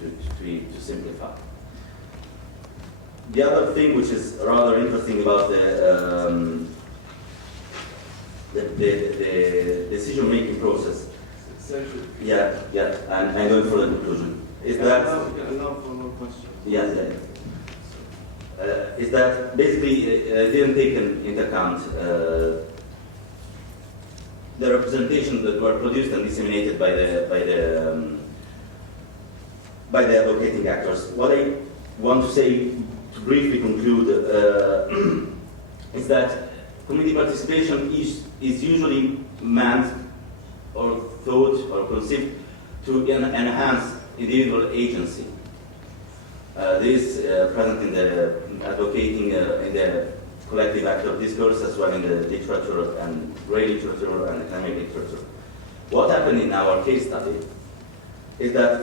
to simplify. The other thing which is rather interesting about the decision-making process, yeah, I'm going for the conclusion, is that, is that basically didn't take into account the representation that were produced and disseminated by the advocating actors. What I want to say to briefly conclude is that community participation is usually meant or thought or conceived to enhance individual agency. This present in the advocating in the collective actor discourse, as well in the literature and grey literature and economic literature. What happened in our case study is that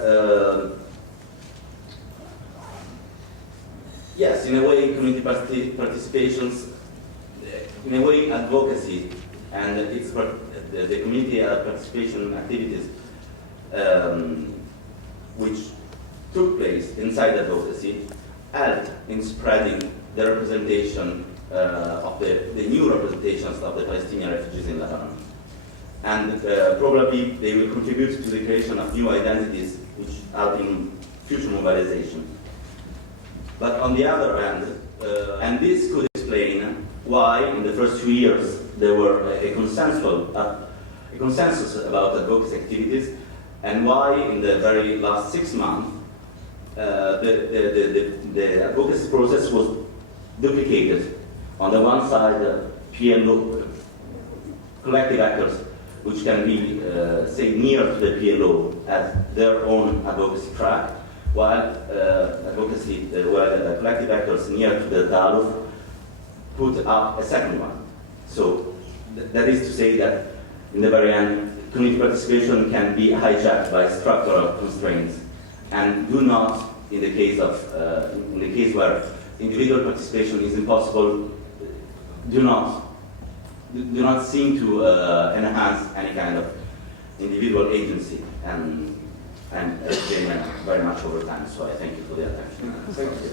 yes, in a way, community participations, in a way, advocacy and its the community participation activities, which took place inside advocacy helped in spreading the representation of the new representations of the Palestinian refugees in Lebanon. And probably they will contribute to the creation of new identities which help in future mobilization. But on the other hand, and this could explain why in the first 2 years there were a consensus about advocacy activities, and why in the very last 6 months the advocacy process was duplicated. On the one side, PLO, collective actors, which can be, say, near to the PLO as their own advocacy track, while the collective actors near to the Daluf put up a second one. So that is to say that in the very end, community participation can be hijacked by structural constraints, and do not, in the case where individual participation is impossible, do not seem to enhance any kind of individual agency, and it's been very much over time. So I thank you for the attention. Thank you.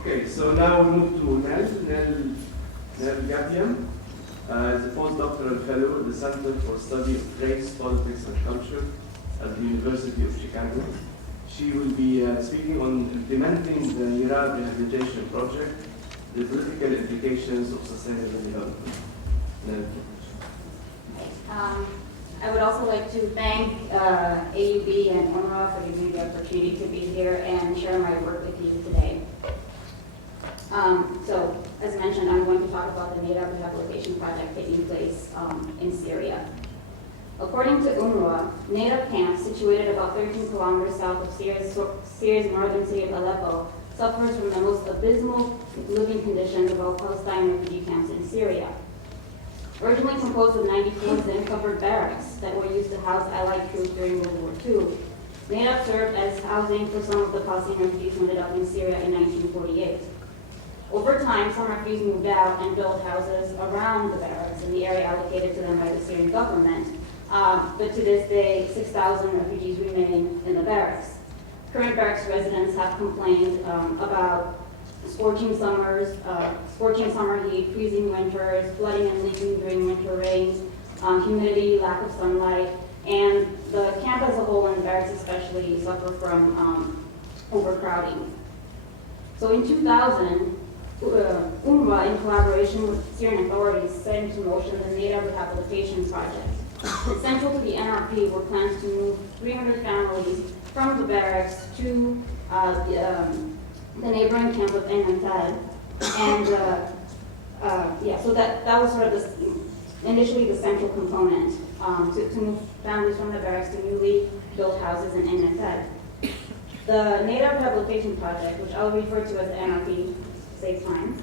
Okay, so now we move to Nel Gabiam, is a postdoctoral fellow at the Center for Study of Race, Politics and Culture at the University of Chicago. She will be speaking on implementing the Iraq Rehabilitation Project, the political implications of sustainable development. I would also like to thank AUB and UNRWA for giving me the opportunity to be here and share my work with you today. So, as mentioned, I'm going to talk about the Native Rehabilitation Project taking place in Syria. According to UNRWA, Native camps situated about 13 kilometers south of Syria's northern city of Aleppo suffers from the most abysmal living conditions of all Palestine refugee camps in Syria. Originally composed of 94 zinc-covered barracks that were used to house Allied troops during World War II, Native served as housing for some of the Palestinian refugees who ended up in Syria in 1948. Over time, some refugees moved out and built houses around the barracks in the area allocated to them by the Syrian government. But to this day, 6,000 refugees remain in the barracks. Current barracks residents have complained about scorching summer heat, freezing winters, flooding and leaking during winter rains, humidity, lack of sunlight, and the camp as a whole and the barracks especially suffer from overcrowding. So in 2000, UNRWA, in collaboration with Syrian authorities, set into motion the Native Rehabilitation Project. Central to the NRP were plans to move 300 families from the barracks to the neighboring camp of En Antal. And so that was sort of initially the central component, to move families from the barracks to newly built houses in En Antal. The Native Rehabilitation Project, which I'll refer to as the NRP, save time,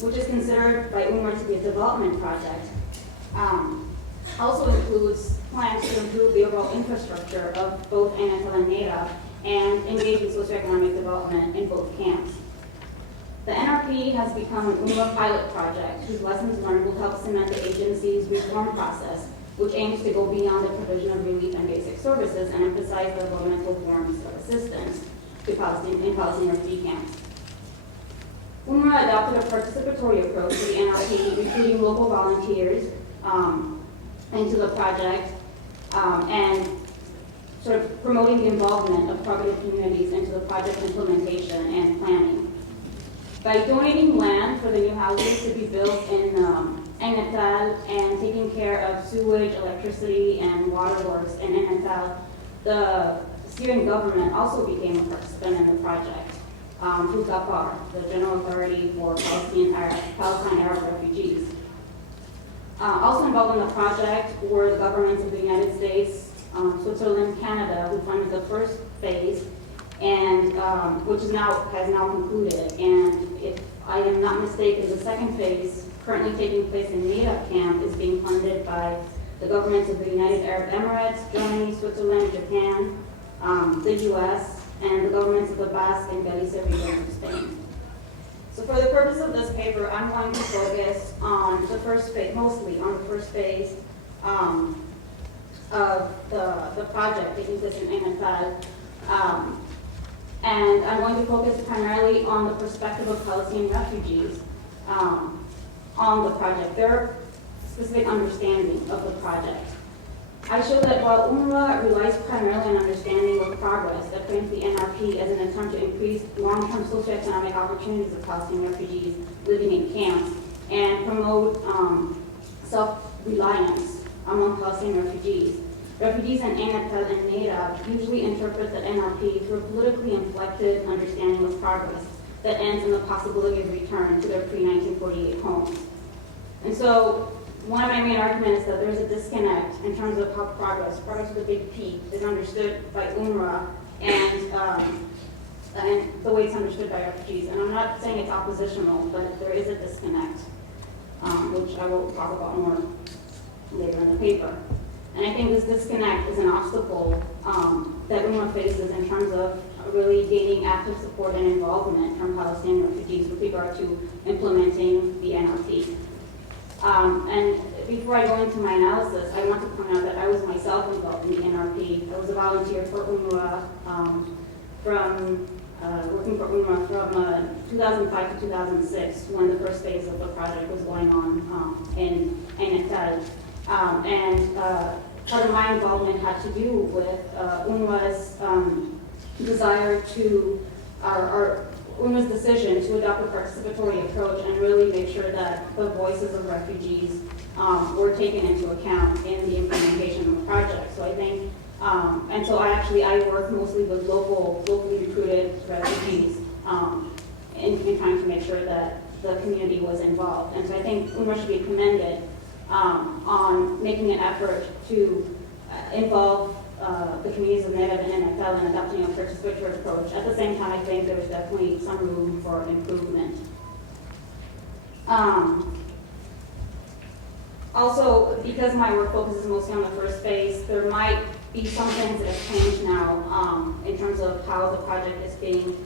which is considered by UNRWA to be a development project, also includes plans to improve the overall infrastructure of both Anatol and Native and engage in socioeconomic development in both camps. The NRP has become an UNRWA pilot project whose lessons learned will help cement the agency's reform process, which aims to go beyond the provision of relief and basic services and emphasize the governmental forms of assistance to Palestinian refugee camps. UNRWA adopted a participatory approach to the NRP, recruiting local volunteers into the project and sort of promoting the involvement of targeted communities into the project implementation and planning. By donating land for the new houses to be built in Natal and taking care of sewage, electricity, and waterworks in Natal, the Syrian government also became a participant in the project through GAPAR, the General Authority for Palestine Arab Refugees. Also involved in the project were the governments of the United States, Switzerland, Canada, who funded the first phase, and which has now concluded. And if I am not mistaken, the second phase, currently taking place in Native camp, is being funded by the governments of the United Arab Emirates, Germany, Switzerland, Japan, the U.S., and the governments of the Basque and Galicia regions of Spain. So for the purpose of this paper, I'm going to focus on the first phase, mostly on the first phase, of the project taking place in NFL. And I'm going to focus primarily on the perspective of Palestinian refugees on the project, their specific understanding of the project. I show that while UNRWA relies primarily on understanding of progress that frames the NRP as an attempt to increase long-term socioeconomic opportunities of Palestinian refugees living in camps and promote self-reliance among Palestinian refugees, refugees in NFL and NADA usually interpret the NRP through a politically inflected understanding of progress that ends in the possibility of return to their pre-1948 homes. And so one of my main arguments is that there's a disconnect in terms of how progress with a big P, is understood by UNRWA and the way it's understood by refugees. And I'm not saying it's oppositional, but there is a disconnect, which I will talk about more later in the paper. And I think this disconnect is an obstacle that UNRWA faces in terms of really gaining active support and involvement from Palestinian refugees with regard to implementing the NRP. And before I go into my analysis, I want to point out that I was myself involved in the NRP. I was a volunteer for UNRWA working for UNRWA from 2005 to 2006 when the first phase of the project was going on in NFL. And part of my involvement had to do with UNRWA's desire to, UNRWA's decision to adopt a participatory approach and really make sure that the voices of refugees were taken into account in the implementation of the project. So I think, and so I work mostly with locally recruited refugees in trying to make sure that the community was involved. And so I think UNRWA should be commended on making an effort to involve the communities of Negev and NFL in adopting a participatory approach. At the same time, I think there's definitely some room for improvement. Also, because my work focuses mostly on the first phase, there might be some things that have changed now in terms of how the project is being,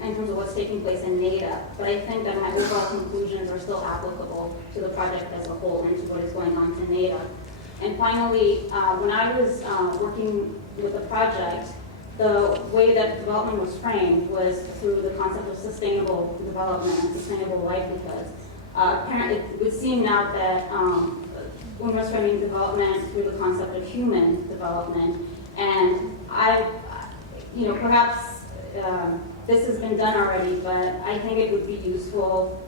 in terms of what's taking place in NADA. But I think that my overall conclusions are still applicable to the project as a whole and to what is going on to NADA. And finally, when I was working with the project, the way that development was framed was through the concept of sustainable development and sustainable livelihood. Apparently, it would seem now that when we're framing development through the concept of human development, and perhaps this has been done already, but I think it would be useful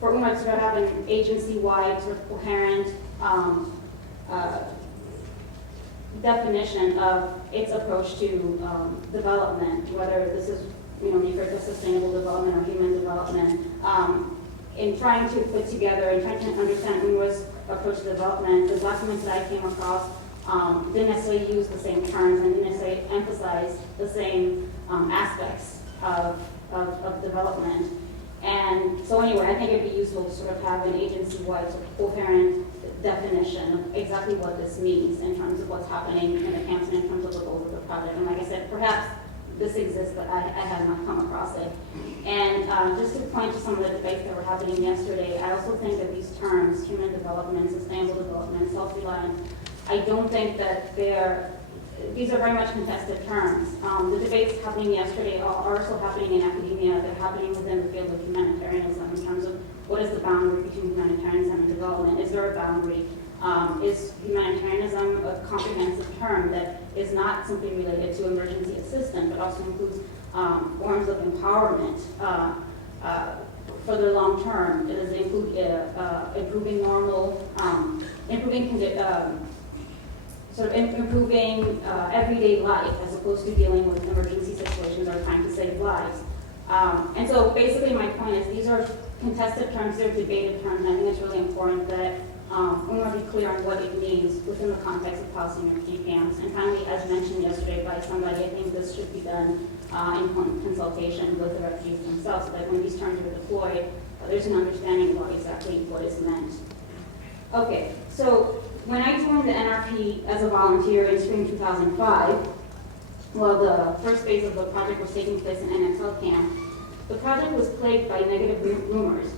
for UNRWA to sort of have an agency-wide, sort of coherent definition of its approach to development, whether this is, referred to sustainable development or human development, in trying to put together and trying to understand UNRWA's approach to development. The documents that I came across didn't necessarily use the same terms and didn't necessarily emphasize the same aspects of development. And so anyway, I think it'd be useful to sort of have an agency-wide sort of coherent definition of exactly what this means in terms of what's happening in the camps and in terms of the goals of the project. And like I said, perhaps this exists, but I have not come across it. And just to point to some of the debates that were happening yesterday, I also think that these terms, human development, sustainable development, self-reliance, I don't think that these are very much contested terms. The debates happening yesterday are also happening in academia. They're happening within the field of humanitarianism in terms of what is the boundary between humanitarianism and development. Is there a boundary? Is humanitarianism a comprehensive term that is not simply related to emergency assistance, but also includes forms of empowerment for the long term? Does it include improving improving everyday life as opposed to dealing with emergency situations or trying to save lives? And so basically my point is these are contested terms, they're debated terms, and I think it's really important that we want to be clear on what it means within the context of Palestinian refugee camps. And finally, as mentioned yesterday by somebody, I think this should be done in consultation with the refugees themselves, so that when these terms are deployed, there's an understanding about exactly what is meant. Okay, so when I joined the NRP as a volunteer in spring 2005, while the first phase of the project was taking place in NFL camp, the project was plagued by negative rumors.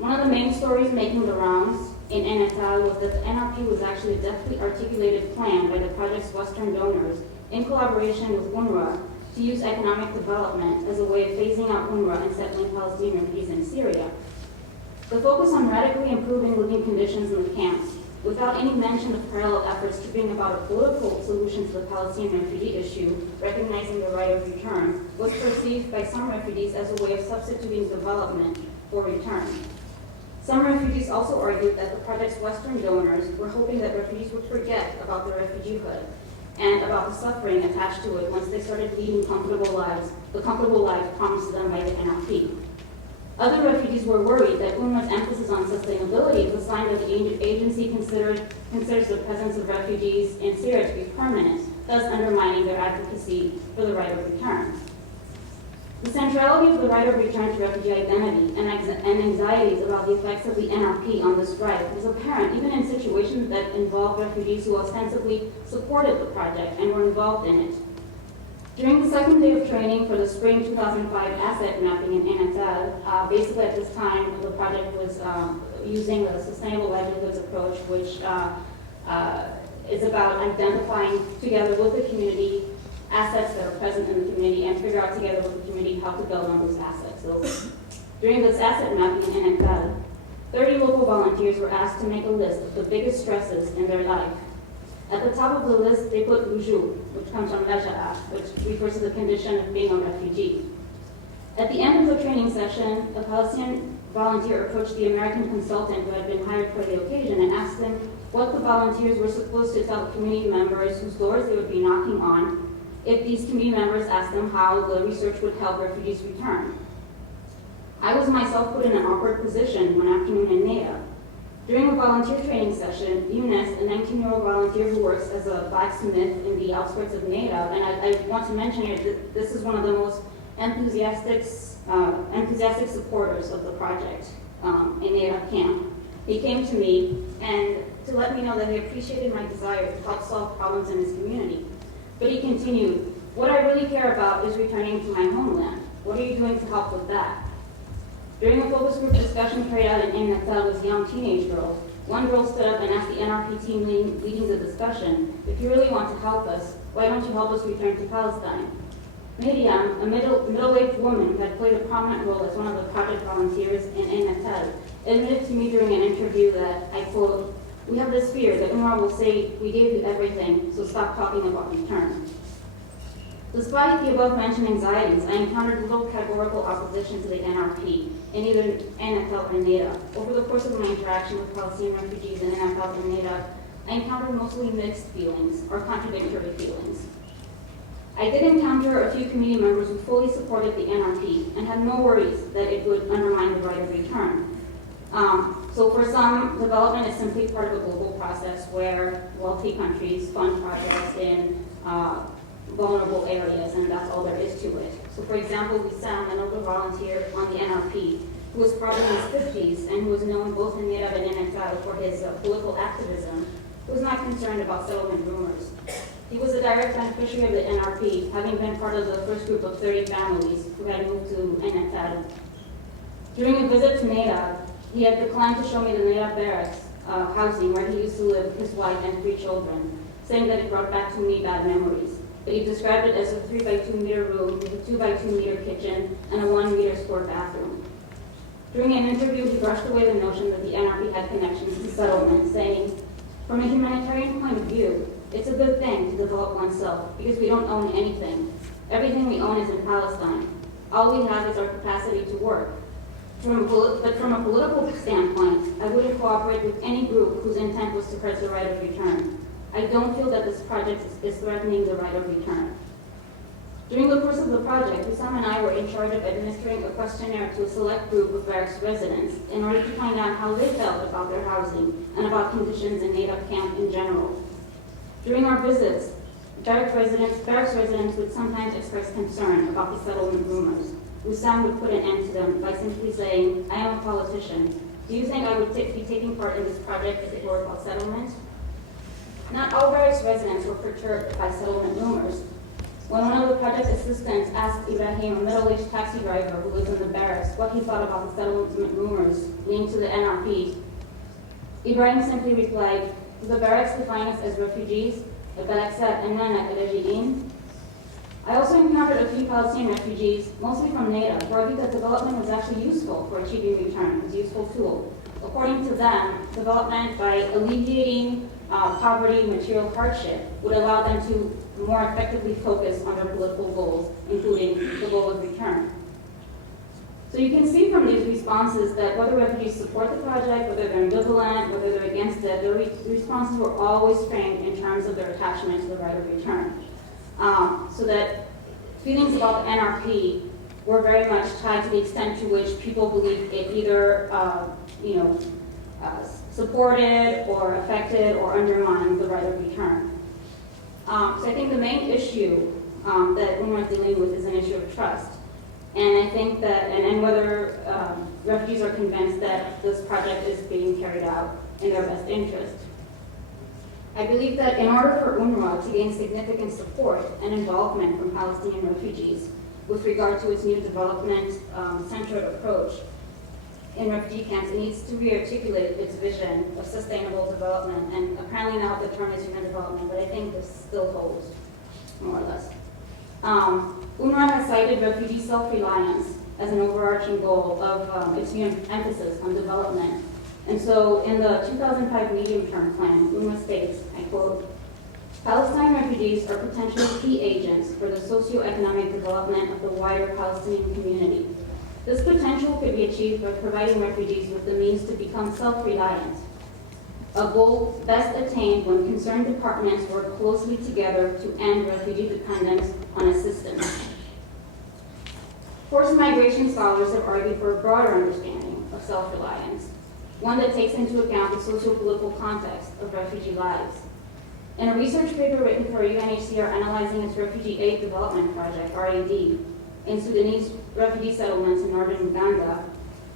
One of the main stories making the rounds in NSL was that the NRP was actually a deftly articulated plan by the project's Western donors in collaboration with UNRWA to use economic development as a way of phasing out UNRWA and settling Palestinian refugees in Syria. The focus on radically improving living conditions in the camps, without any mention of parallel efforts to bring about a political solution to the Palestinian refugee issue, recognizing the right of return, was perceived by some refugees as a way of substituting development for return. Some refugees also argued that the project's Western donors were hoping that refugees would forget about their refugeehood and about the suffering attached to it once they started leading comfortable lives, the comfortable lives promised to them by the NRP. Other refugees were worried that UNRWA's emphasis on sustainability is a sign that the agency considers the presence of refugees in Syria to be permanent, thus undermining their advocacy for the right of return. The centrality of the right of return to refugee identity and anxieties about the effects of the NRP on this right was apparent even in situations that involved refugees who ostensibly supported the project and were involved in it. During the second day of training for the spring 2005 asset mapping in NSL, basically at this time the project was using the sustainable livelihoods approach, which is about identifying together with the community assets that are present in the community and figure out together with the community how to build on those assets. So during this asset mapping in NSL, 30 local volunteers were asked to make a list of the biggest stresses in their life. At the top of the list, they put lujuu, which comes from laja'a, which refers to the condition of being a refugee. At the end of the training session, a Palestinian volunteer approached the American consultant who had been hired for the occasion and asked him what the volunteers were supposed to tell community members whose doors they would be knocking on if these community members asked them how the research would help refugees return. I was myself put in an awkward position one afternoon in NADA. During a volunteer training session, Eunice, a 19-year-old volunteer who works as a blacksmith in the outskirts of NADA, and I want to mention here that this is one of the most enthusiastic supporters of the project in NADA camp. He came to me and to let me know that he appreciated my desire to help solve problems in his community. But he continued, "What I really care about is returning to my homeland. What are you doing to help with that?" During a focus group discussion carried out in NSL with young teenage girls, one girl stood up and asked the NRP team leading the discussion, "If you really want to help us, why don't you help us return to Palestine?" Miriam, a middle-aged woman who had played a prominent role as one of the project volunteers in NSL, admitted to me during an interview that, I quote, "We have this fear that UNRWA will say, we gave you everything, so stop talking about return." Despite the above-mentioned anxieties, I encountered little categorical opposition to the NRP in either NFL or NADA. Over the course of my interaction with Palestinian refugees in NFL and NADA, I encountered mostly mixed feelings or contradictory feelings. I did encounter a few community members who fully supported the NRP and had no worries that it would undermine the right of return. So for some, development is simply part of a global process where wealthy countries fund projects in vulnerable areas, and that's all there is to it. So for example, Issam, an older volunteer on the NRP, who was probably in his 50s and who was known both in Beirut and in Israel for his political activism, was not concerned about settlement rumors. He was a direct beneficiary of the NRP, having been part of the first group of 30 families who had moved to NSL. During a visit to NADA, he had declined to show me the NADA barracks housing where he used to live with his wife and 3 children, saying that it brought back to me bad memories. But he described it as a 3 by 2 meter room with a 2 by 2 meter kitchen and a 1 meter square bathroom. During an interview, he brushed away the notion that the NRP had connections to settlement, saying, "From a humanitarian point of view, it's a good thing to develop oneself because we don't own anything. Everything we own is in Palestine. All we have is our capacity to work. But from a political standpoint, I wouldn't cooperate with any group whose intent was to press the right of return. I don't feel that this project is threatening the right of return." During the course of the project, Issam and I were in charge of administering a questionnaire to a select group of barracks residents in order to find out how they felt about their housing and about conditions in NADA camp in general. During our visits, barracks residents would sometimes express concern about the settlement rumors. Issam would put an end to them by simply saying, "I am a politician. Do you think I would be taking part in this project if it were about settlement?" Not all barracks residents were perturbed by settlement rumors. When one of the project assistants asked Ibrahim, a middle-aged taxi driver who lives in the barracks, what he thought about the settlement rumors linked to the NRP, Ibrahim simply replied, "The barracks define us as refugees, I also encountered a few Palestinian refugees, mostly from NATO, who argued that development was actually useful for achieving return. It was a useful tool. According to them, development, by alleviating poverty, material hardship, would allow them to more effectively focus on their political goals, including the goal of return." So you can see from these responses that whether refugees support the project, whether they're ambivalent, whether they're against it, the responses were always framed in terms of their attachment to the right of return. So that feelings about the NRP were very much tied to the extent to which people believed it either supported or affected or undermined the right of return. So I think the main issue that UNRWA is dealing with is an issue of trust. And I think that, and whether refugees are convinced that this project is being carried out in their best interest. I believe that in order for UNRWA to gain significant support and involvement from Palestinian refugees with regard to its new development-centered approach in refugee camps, it needs to re-articulate its vision of sustainable development. And apparently now the term is human development, but I think this still holds, more or less. UNRWA has cited refugee self-reliance as an overarching goal of its new emphasis on development. And so in the 2005 medium-term plan, UNRWA states, I quote, "Palestine refugees are potentially key agents for the socio-economic development of the wider Palestinian community. This potential could be achieved by providing refugees with the means to become self-reliant, a goal best attained when concerned departments work closely together to end refugee dependence on assistance." Forced migration scholars have argued for a broader understanding of self-reliance, one that takes into account the socio-political context of refugee lives. In a research paper written for UNHCR analyzing its Refugee Aid Development Project, RAD, in Sudanese refugee settlements in northern Uganda,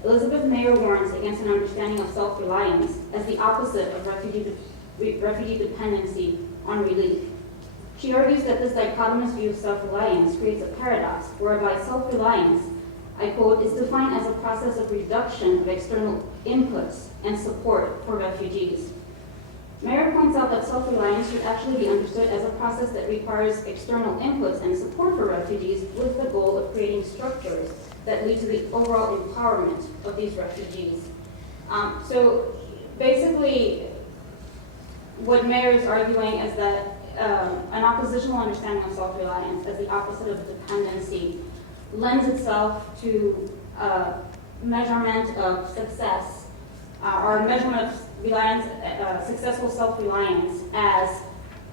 Elizabeth Mayer warns against an understanding of self-reliance as the opposite of refugee dependency on relief. She argues that this dichotomous view of self-reliance creates a paradox whereby self-reliance, I quote, "is defined as a process of reduction of external inputs and support for refugees." Mayer points out that self-reliance should actually be understood as a process that requires external inputs and support for refugees with the goal of creating structures that lead to the overall empowerment of these refugees. So basically, what Mayer is arguing is that an oppositional understanding of self-reliance as the opposite of dependency lends itself to measurement of success or measurement of reliance, successful self-reliance as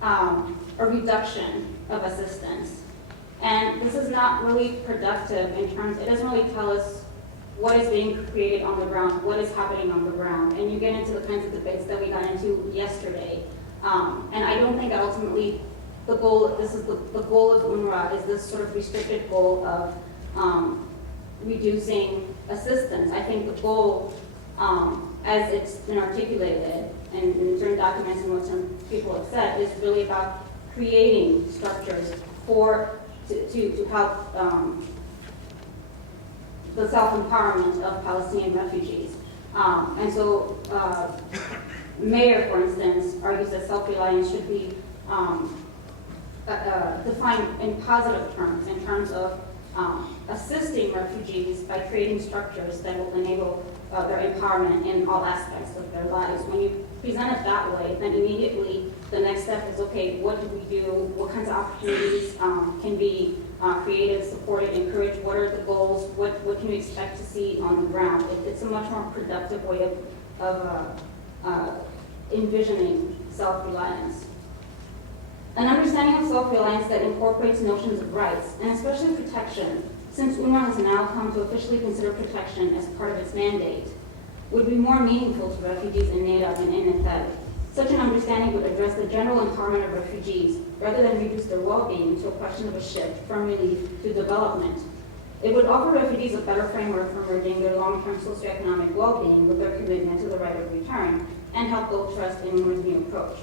a reduction of assistance. And this is not really productive in terms, it doesn't really tell us what is being created on the ground, what is happening on the ground. And you get into the kinds of debates that we got into yesterday. And I don't think that ultimately the goal, this is the goal of UNRWA is this sort of restricted goal of reducing assistance. I think the goal, as it's been articulated in certain documents and what some people have said, is really about creating structures to help the self-empowerment of Palestinian refugees. And so Mayer, for instance, argues that self-reliance should be defined in positive terms, in terms of assisting refugees by creating structures that will enable their empowerment in all aspects of their lives. When you present it that way, then immediately the next step is, okay, what do we do? What kinds of opportunities can be created, supported, encouraged? What are the goals? What can we expect to see on the ground? It's a much more productive way of envisioning self-reliance. An understanding of self-reliance that incorporates notions of rights, and especially protection, since UNRWA has now come to officially consider protection as part of its mandate, would be more meaningful to refugees in Nedab and in Ethel. Such an understanding would address the general empowerment of refugees, rather than reduce their well-being to a question of a shift from relief to development. It would offer refugees a better framework for merging their long-term socioeconomic well-being with their commitment to the right of return, and help build trust in UNRWA's new approach.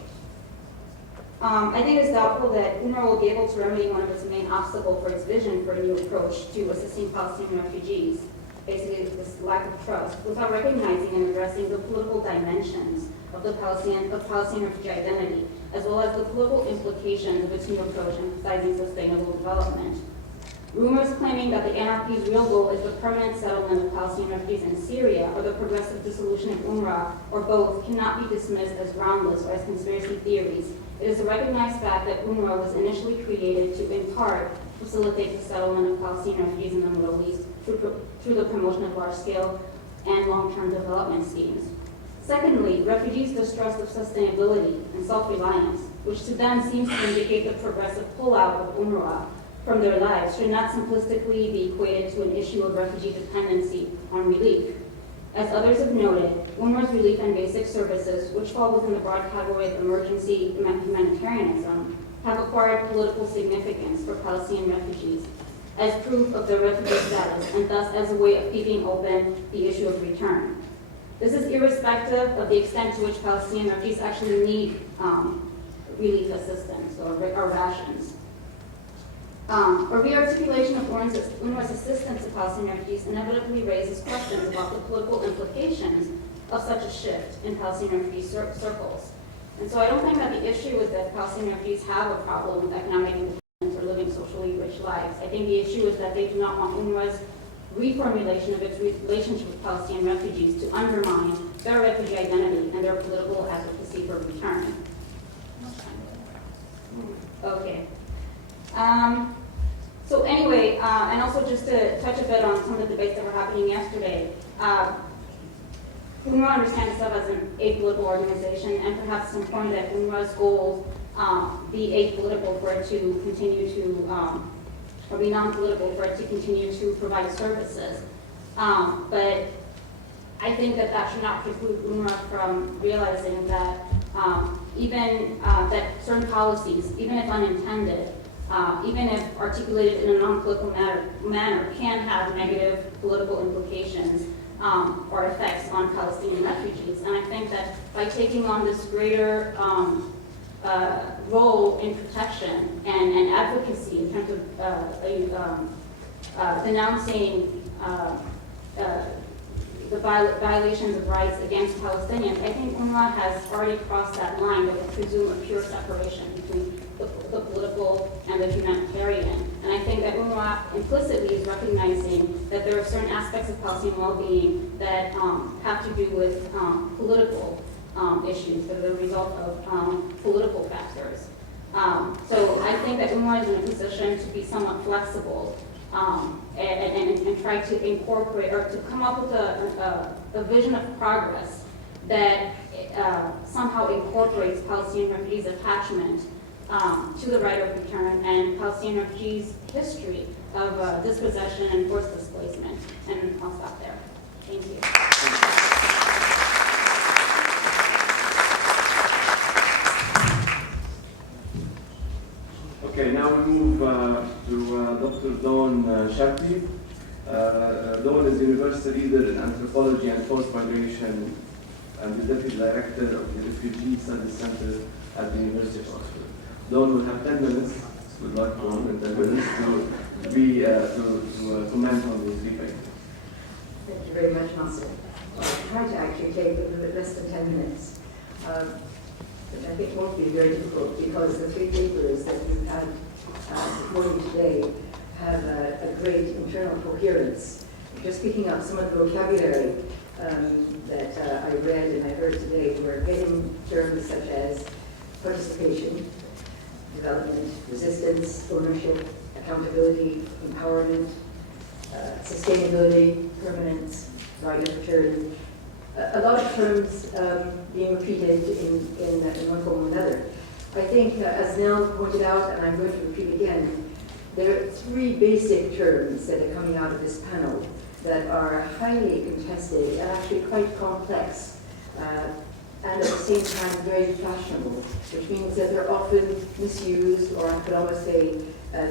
I think it's doubtful that UNRWA will be able to remedy one of its main obstacles for its vision for a new approach to assisting Palestinian refugees, basically lack of trust without recognizing and addressing the political dimensions of the Palestinian refugee identity, as well as the political implications of its new approach emphasizing sustainable development. Rumors claiming that the NRP's real goal is the permanent settlement of Palestinian refugees in Syria or the progressive dissolution of UNRWA, or both, cannot be dismissed as groundless or as conspiracy theories. It is a recognized fact that UNRWA was initially created to, in part, facilitate the settlement of Palestinian refugees in the Middle East through the promotion of large-scale and long-term development schemes. Secondly, refugees' distrust of sustainability and self-reliance, which to them seems to indicate the progressive pullout of UNRWA from their lives, should not simplistically be equated to an issue of refugee dependency on relief. As others have noted, UNRWA's relief and basic services, which fall within the broad category of emergency humanitarianism, have acquired political significance for Palestinian refugees as proof of their refugee status and thus as a way of keeping open the issue of return. This is irrespective of the extent to which Palestinian refugees actually need relief assistance or rations. A re-articulation of UNRWA's assistance to Palestinian refugees inevitably raises questions about the political implications of such a shift in Palestinian refugee circles. And so I don't think that the issue is that Palestinian refugees have a problem with economic independence or living socially rich lives. I think the issue is that they do not want UNRWA's reformulation of its relationship with Palestinian refugees to undermine their refugee identity and their political advocacy for return. Okay. So anyway, and also just to touch a bit on some of the debates that were happening yesterday, UNRWA understands itself as an apolitical organization, and perhaps it's important that UNRWA's goals be apolitical for it to continue to, or be non-political for it to continue to provide services. But I think that that should not preclude UNRWA from realizing that even that certain policies, even if unintended, even if articulated in a non-political manner, can have negative political implications or effects on Palestinian refugees. And I think that by taking on this greater role in protection and advocacy in terms of denouncing the violations of rights against Palestinians, I think UNRWA has already crossed that line that would presume a pure separation between the political and the humanitarian. And I think that UNRWA implicitly is recognizing that there are certain aspects of Palestinian well-being that have to do with political issues as a result of political factors. So I think that UNRWA is in a position to be somewhat flexible and try to incorporate or to come up with a vision of progress that somehow incorporates Palestinian refugees' attachment to the right of return and Palestinian refugees' history of dispossession and forced displacement. And I'll stop there. Thank you. Okay, now we move to Dr. Dawn Chatty. Dawn is University Leader in Anthropology and Forced Migration and the Deputy Director of the Refugee Studies Center at the University of Oxford. Dawn will have 10 minutes, good luck Dawn, in 10 minutes to comment on the three papers. Thank you very much, Nasser. I'll try to actually take a little bit less than 10 minutes. Which I think won't be very difficult because the three papers that you've had before you today have a great internal coherence. Just picking up some of the vocabulary that I read and I heard today, we're getting terms such as participation, development, resistance, ownership, accountability, empowerment, sustainability, permanence, right of return. A lot of terms being repeated in one form or another. I think, as Nell pointed out, and I'm going to repeat again, there are three basic terms that are coming out of this panel that are highly contested and actually quite complex, and at the same time very fashionable, which means that they're often misused, or I could almost say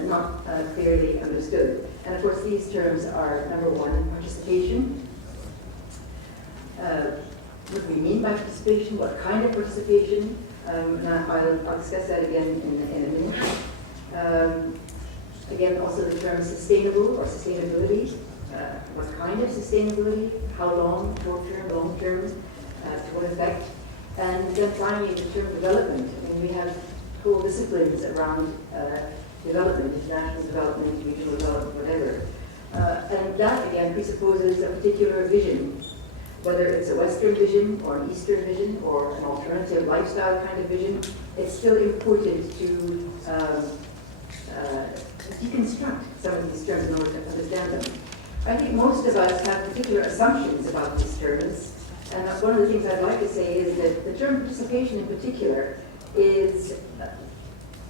not clearly understood. And of course, these terms are, number one, participation. What do we mean by participation? What kind of participation? And I'll discuss that again in a minute. Again, also the term sustainable or sustainability. what kind of sustainability, how long, short-term, long-term, to what effect. And then finally, the term development. I mean, we have whole disciplines around development, international development, regional development, whatever. And that, again, presupposes a particular vision, whether it's a Western vision or an Eastern vision or an alternative lifestyle kind of vision. It's still important to deconstruct some of these terms in order to understand them. I think most of us have particular assumptions about these terms, and one of the things I'd like to say is that the term participation in particular is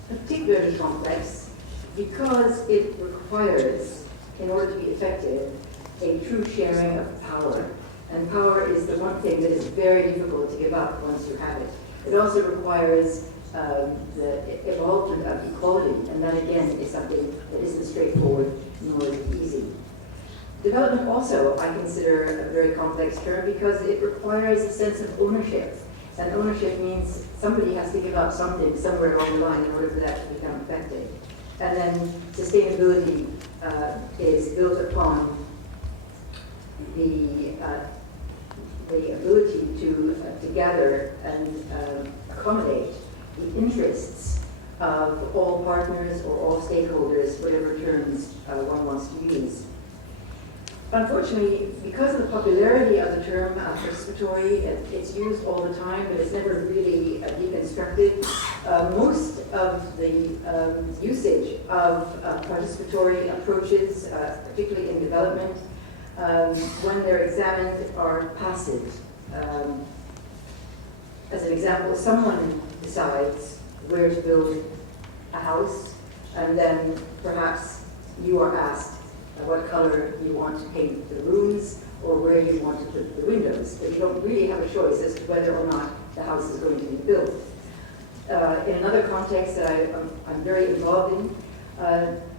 particularly complex because it requires, in order to be effective, a true sharing of power. And power is the one thing that is very difficult to give up once you have it. It also requires the involvement of equality, and that again is something that isn't straightforward nor easy. Development also I consider a very complex term because it requires a sense of ownership. And ownership means somebody has to give up something somewhere along the line in order for that to become effective. And then sustainability is built upon the ability to gather and accommodate the interests of all partners or all stakeholders, whatever terms one wants to use. Unfortunately, because of the popularity of the term participatory, it's used all the time, but it's never really deconstructed. Most of the usage of participatory approaches, particularly in development, when they're examined, are passive. As an example, someone decides where to build a house, and then perhaps you are asked what color you want to paint the rooms or where you want to put the windows, but you don't really have a choice as to whether or not the house is going to be built. In another context that I'm very involved in,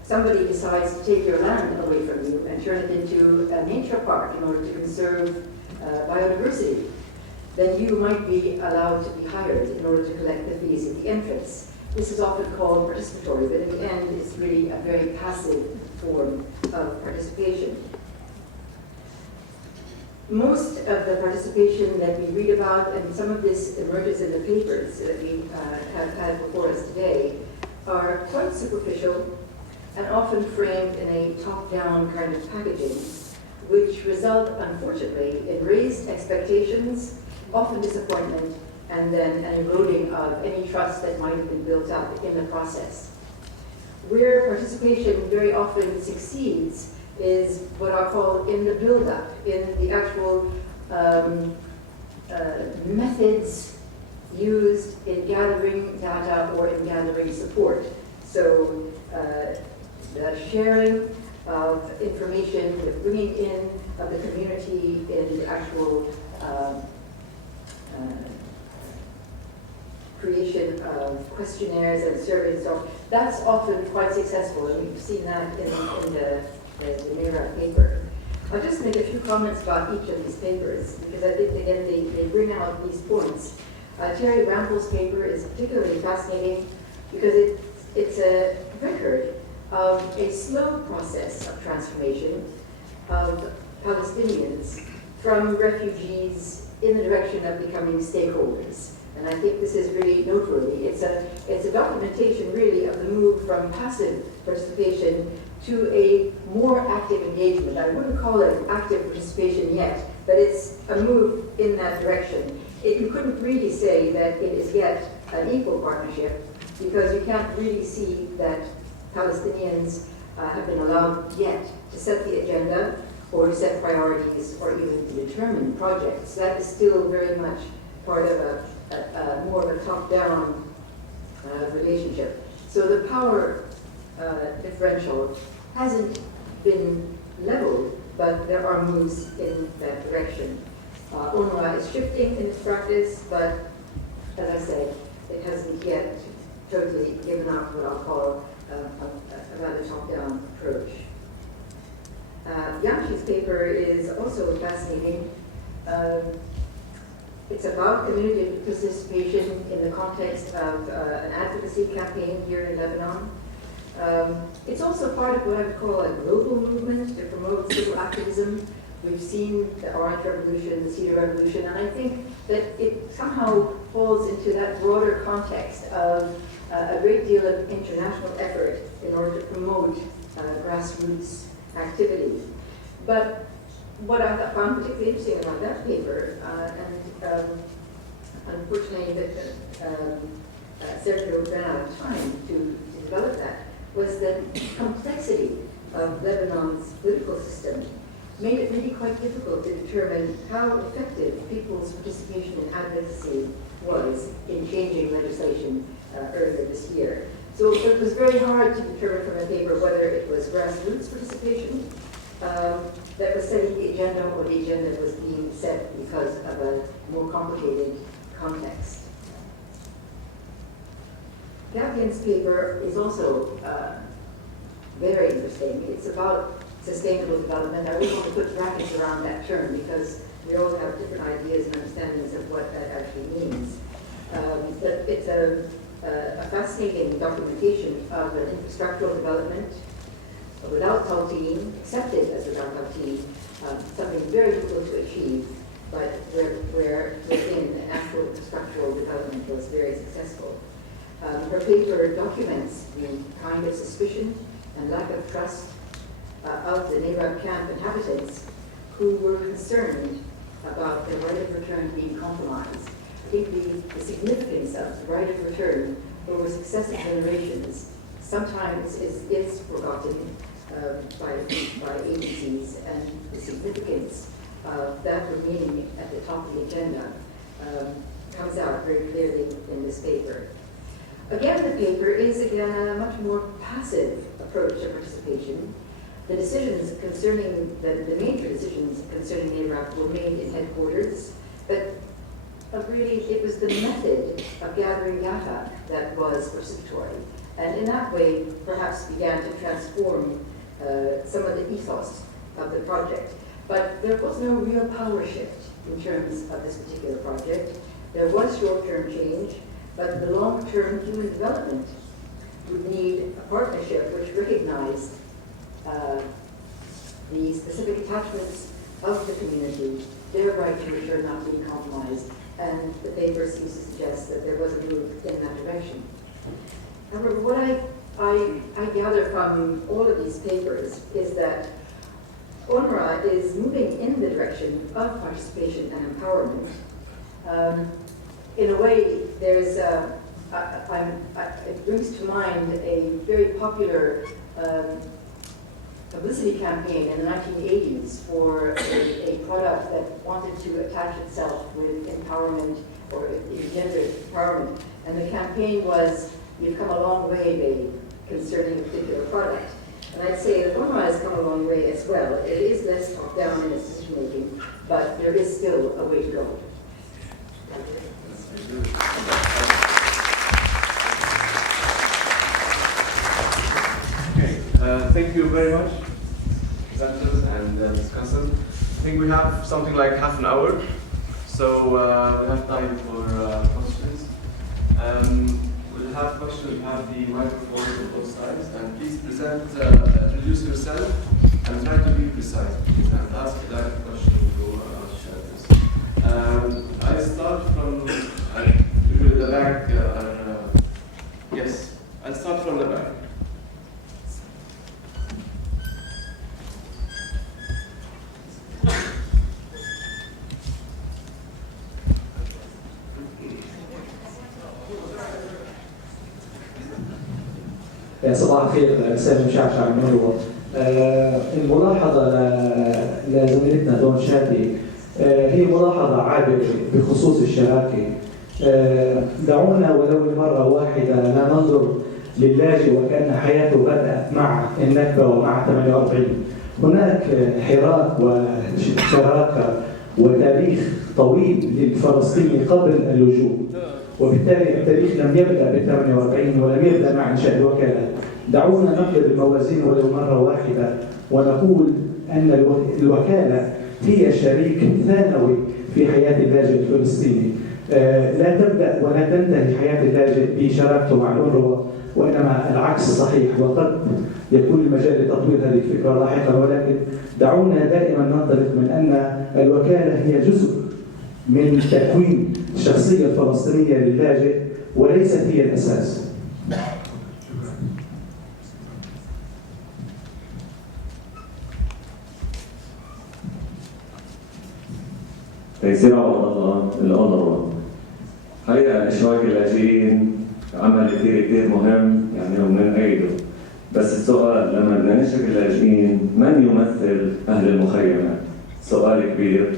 somebody decides to take your land away from you and turn it into a nature park in order to conserve biodiversity. Then you might be allowed to be hired in order to collect the fees at the entrance. This is often called participatory, but in the end it's really a very passive form of participation. Most of the participation that we read about, and some of this emerges in the papers that we have had before us today, are quite superficial and often framed in a top-down kind of packaging, which result, unfortunately, in raised expectations, often disappointment, and then an eroding of any trust that might have been built up in the process. Where participation very often succeeds is what I call in the build-up, in the actual methods used in gathering data or in gathering support. So the sharing of information, the bringing in of the community in the actual creation of questionnaires and surveys, so that's often quite successful, and we've seen that in the NERA paper. I'll just make a few comments about each of these papers, because I think, again, they bring out these points. Terry Rample's paper is particularly fascinating because it's a record of a slow process of transformation of Palestinians from refugees in the direction of becoming stakeholders. And I think this is really noteworthy. It's a documentation, really, of the move from passive participation to a more active engagement. I wouldn't call it active participation yet, but it's a move in that direction. You couldn't really say that it is yet an equal partnership, because you can't really see that Palestinians have been allowed yet to set the agenda or to set priorities or even to determine projects. That is still very much part of a more of a top-down relationship. So the power differential hasn't been leveled, but there are moves in that direction. UNRWA is shifting in its practice, but as I said, it hasn't yet totally given up what I'll call a rather top-down approach. Yangshi's paper is also fascinating. It's about community participation in the context of an advocacy campaign here in Lebanon. It's also part of what I would call a global movement to promote civil activism. We've seen the Orange Revolution, the Cedar Revolution, and I think that it somehow falls into that broader context of a great deal of international effort in order to promote grassroots activity. But what I found particularly interesting about that paper, unfortunately Sergio ran out of time to develop that, was the complexity of Lebanon's political system made it really quite difficult to determine how effective people's participation in advocacy was in changing legislation earlier this year. So it was very hard to determine from the paper whether it was grassroots participation that was setting the agenda or the agenda was being set because of a more complicated context. Gavian's paper is also very interesting. It's about sustainable development. I really want to put brackets around that term because we all have different ideas and understandings of what that actually means. But it's a fascinating documentation of an infrastructural development without talqeen, accepted as without talqeen, something very difficult to achieve, but where within the actual infrastructural development was very successful. Her paper documents the kind of suspicion and lack of trust of the Nehrab camp inhabitants who were concerned about their right of return being compromised. I think the significance of the right of return over successive generations sometimes is forgotten by agencies, and the significance of that remaining at the top of the agenda comes out very clearly in this paper. Again, the paper is a much more passive approach to participation. The decisions concerning, the major decisions concerning Iraq were made in headquarters, but really it was the method of gathering data that was precipitory, and in that way perhaps began to transform some of the ethos of the project. But there was no real power shift in terms of this particular project. There was short-term change, but the long-term human development would need a partnership which recognized the specific attachments of the community, their right to return not being compromised, and the paper seems to suggest that there was a move in that direction. However, what I gather from all of these papers is that UNRWA is moving in the direction of participation and empowerment. In a way, there's it brings to mind a very popular publicity campaign in the 1980s for a product that wanted to attach itself with empowerment or gender empowerment. And the campaign was, "You've come a long way, babe," concerning a particular product. And I'd say that UNRWA has come a long way as well. It is less top-down in its decision-making, but there is still a way to go. Thank you very much, presenters and discussants. I think we have something like half an hour, so we have time for questions. We'll have questions, we have the microphones on both sides, and please introduce yourself and try to be precise, please, and ask a direct question to shareholders. I start from the back. Yes, I'll start from the back. صباح الخير، سامي مشعشع من UNRWA. الملاحظة لزميلتنا دون شاتي هي ملاحظة عابرة بخصوص الشراكة. دعونا ولو لمرة واحدة لا ننظر للاجئ وكأن حياته بدأت مع النكبة ومع 48. هناك حراك وشراكة وتاريخ طويل للفلسطيني قبل اللجوء، وبالتالي التاريخ لم يبدأ بال 48 ولم يبدأ مع إنشاء الوكالة. دعونا نقلب الموازين ولو مرة واحدة ونقول أن الوكالة هي شريك ثانوي في حياة اللاجئ الفلسطيني. لا تبدأ ولا تنتهي حياة اللاجئ بشراكته مع الأونروا، وإنما العكس صحيح، وقد يكون المجال لتطوير هذه الفكرة لاحقا، ولكن دعونا دائما ننطلق من أن الوكالة هي جزء من تكوين الشخصية الفلسطينية للاجئ وليست هي الأساس. تيسير عوض الله الأونروا. حقيقة إشراك اللاجئين عمل كثير مهم يعني ومن أيده، بس السؤال لما بدنا نشرك اللاجئين من يمثل أهل المخيمات؟ سؤال كبير.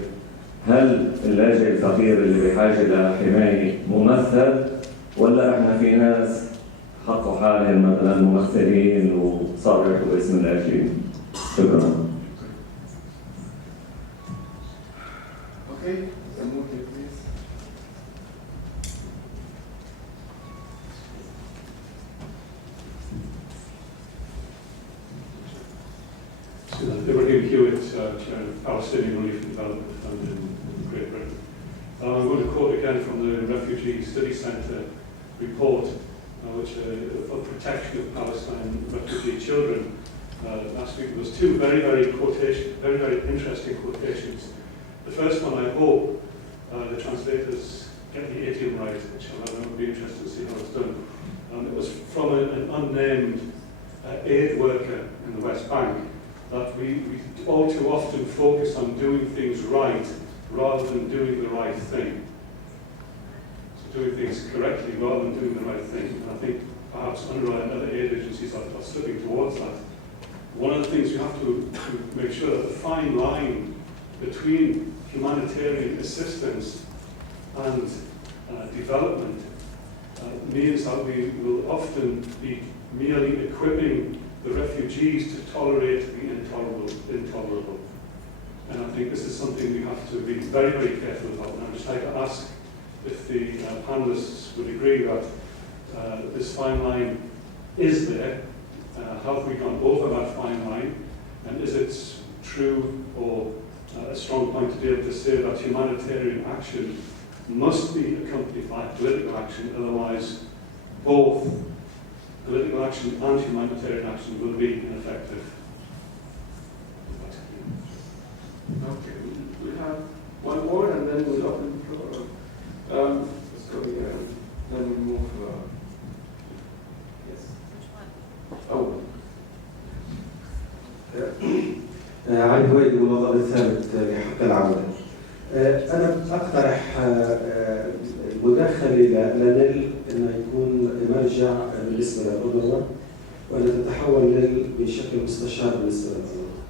هل اللاجئ الفقير اللي بحاجة لحماية ممثل، ولا احنا في ناس حطوا حالهم مثلا ممثلين وصرحوا باسم اللاجئين؟ شكرا. Okay, so move it, please. Ibrahim Hewitt, Chair of Palestinian Relief and Development Fund in Great Britain. I'm going to quote again from the Refugee Study Centre report, which for protection of Palestine refugee children. Last week there was two very interesting quotations. The first one, I hope the translators get the idiom right, which I would be interested to see how it's done. It was from an unnamed aid worker in the West Bank, that we all too often focus on doing things right rather than doing the right thing. So doing things correctly rather than doing the right thing. And I think perhaps UNRWA and other aid agencies are slipping towards that. One of the things we have to make sure that the fine line between humanitarian assistance and development means that we will often be merely equipping the refugees to tolerate the intolerable. And I think this is something we have to be very careful about. And I'd just like to ask if the panelists would agree that this fine line is there. Have we gone over that fine line? And is it true or a strong point to be able to say that humanitarian action must be accompanied by political action, otherwise both political action and humanitarian action will be ineffective. Okay, we have one more and then we'll open the floor. Let's go here and then we move. Yes. Oh. علي هويدي منظمة الثابت لحق العودة. أنا أقترح المداخلة لنيل أنه يكون مرجع بالنسبة للأونروا، وأن تتحول نيل بشكل مستشار بالنسبة للأونروا.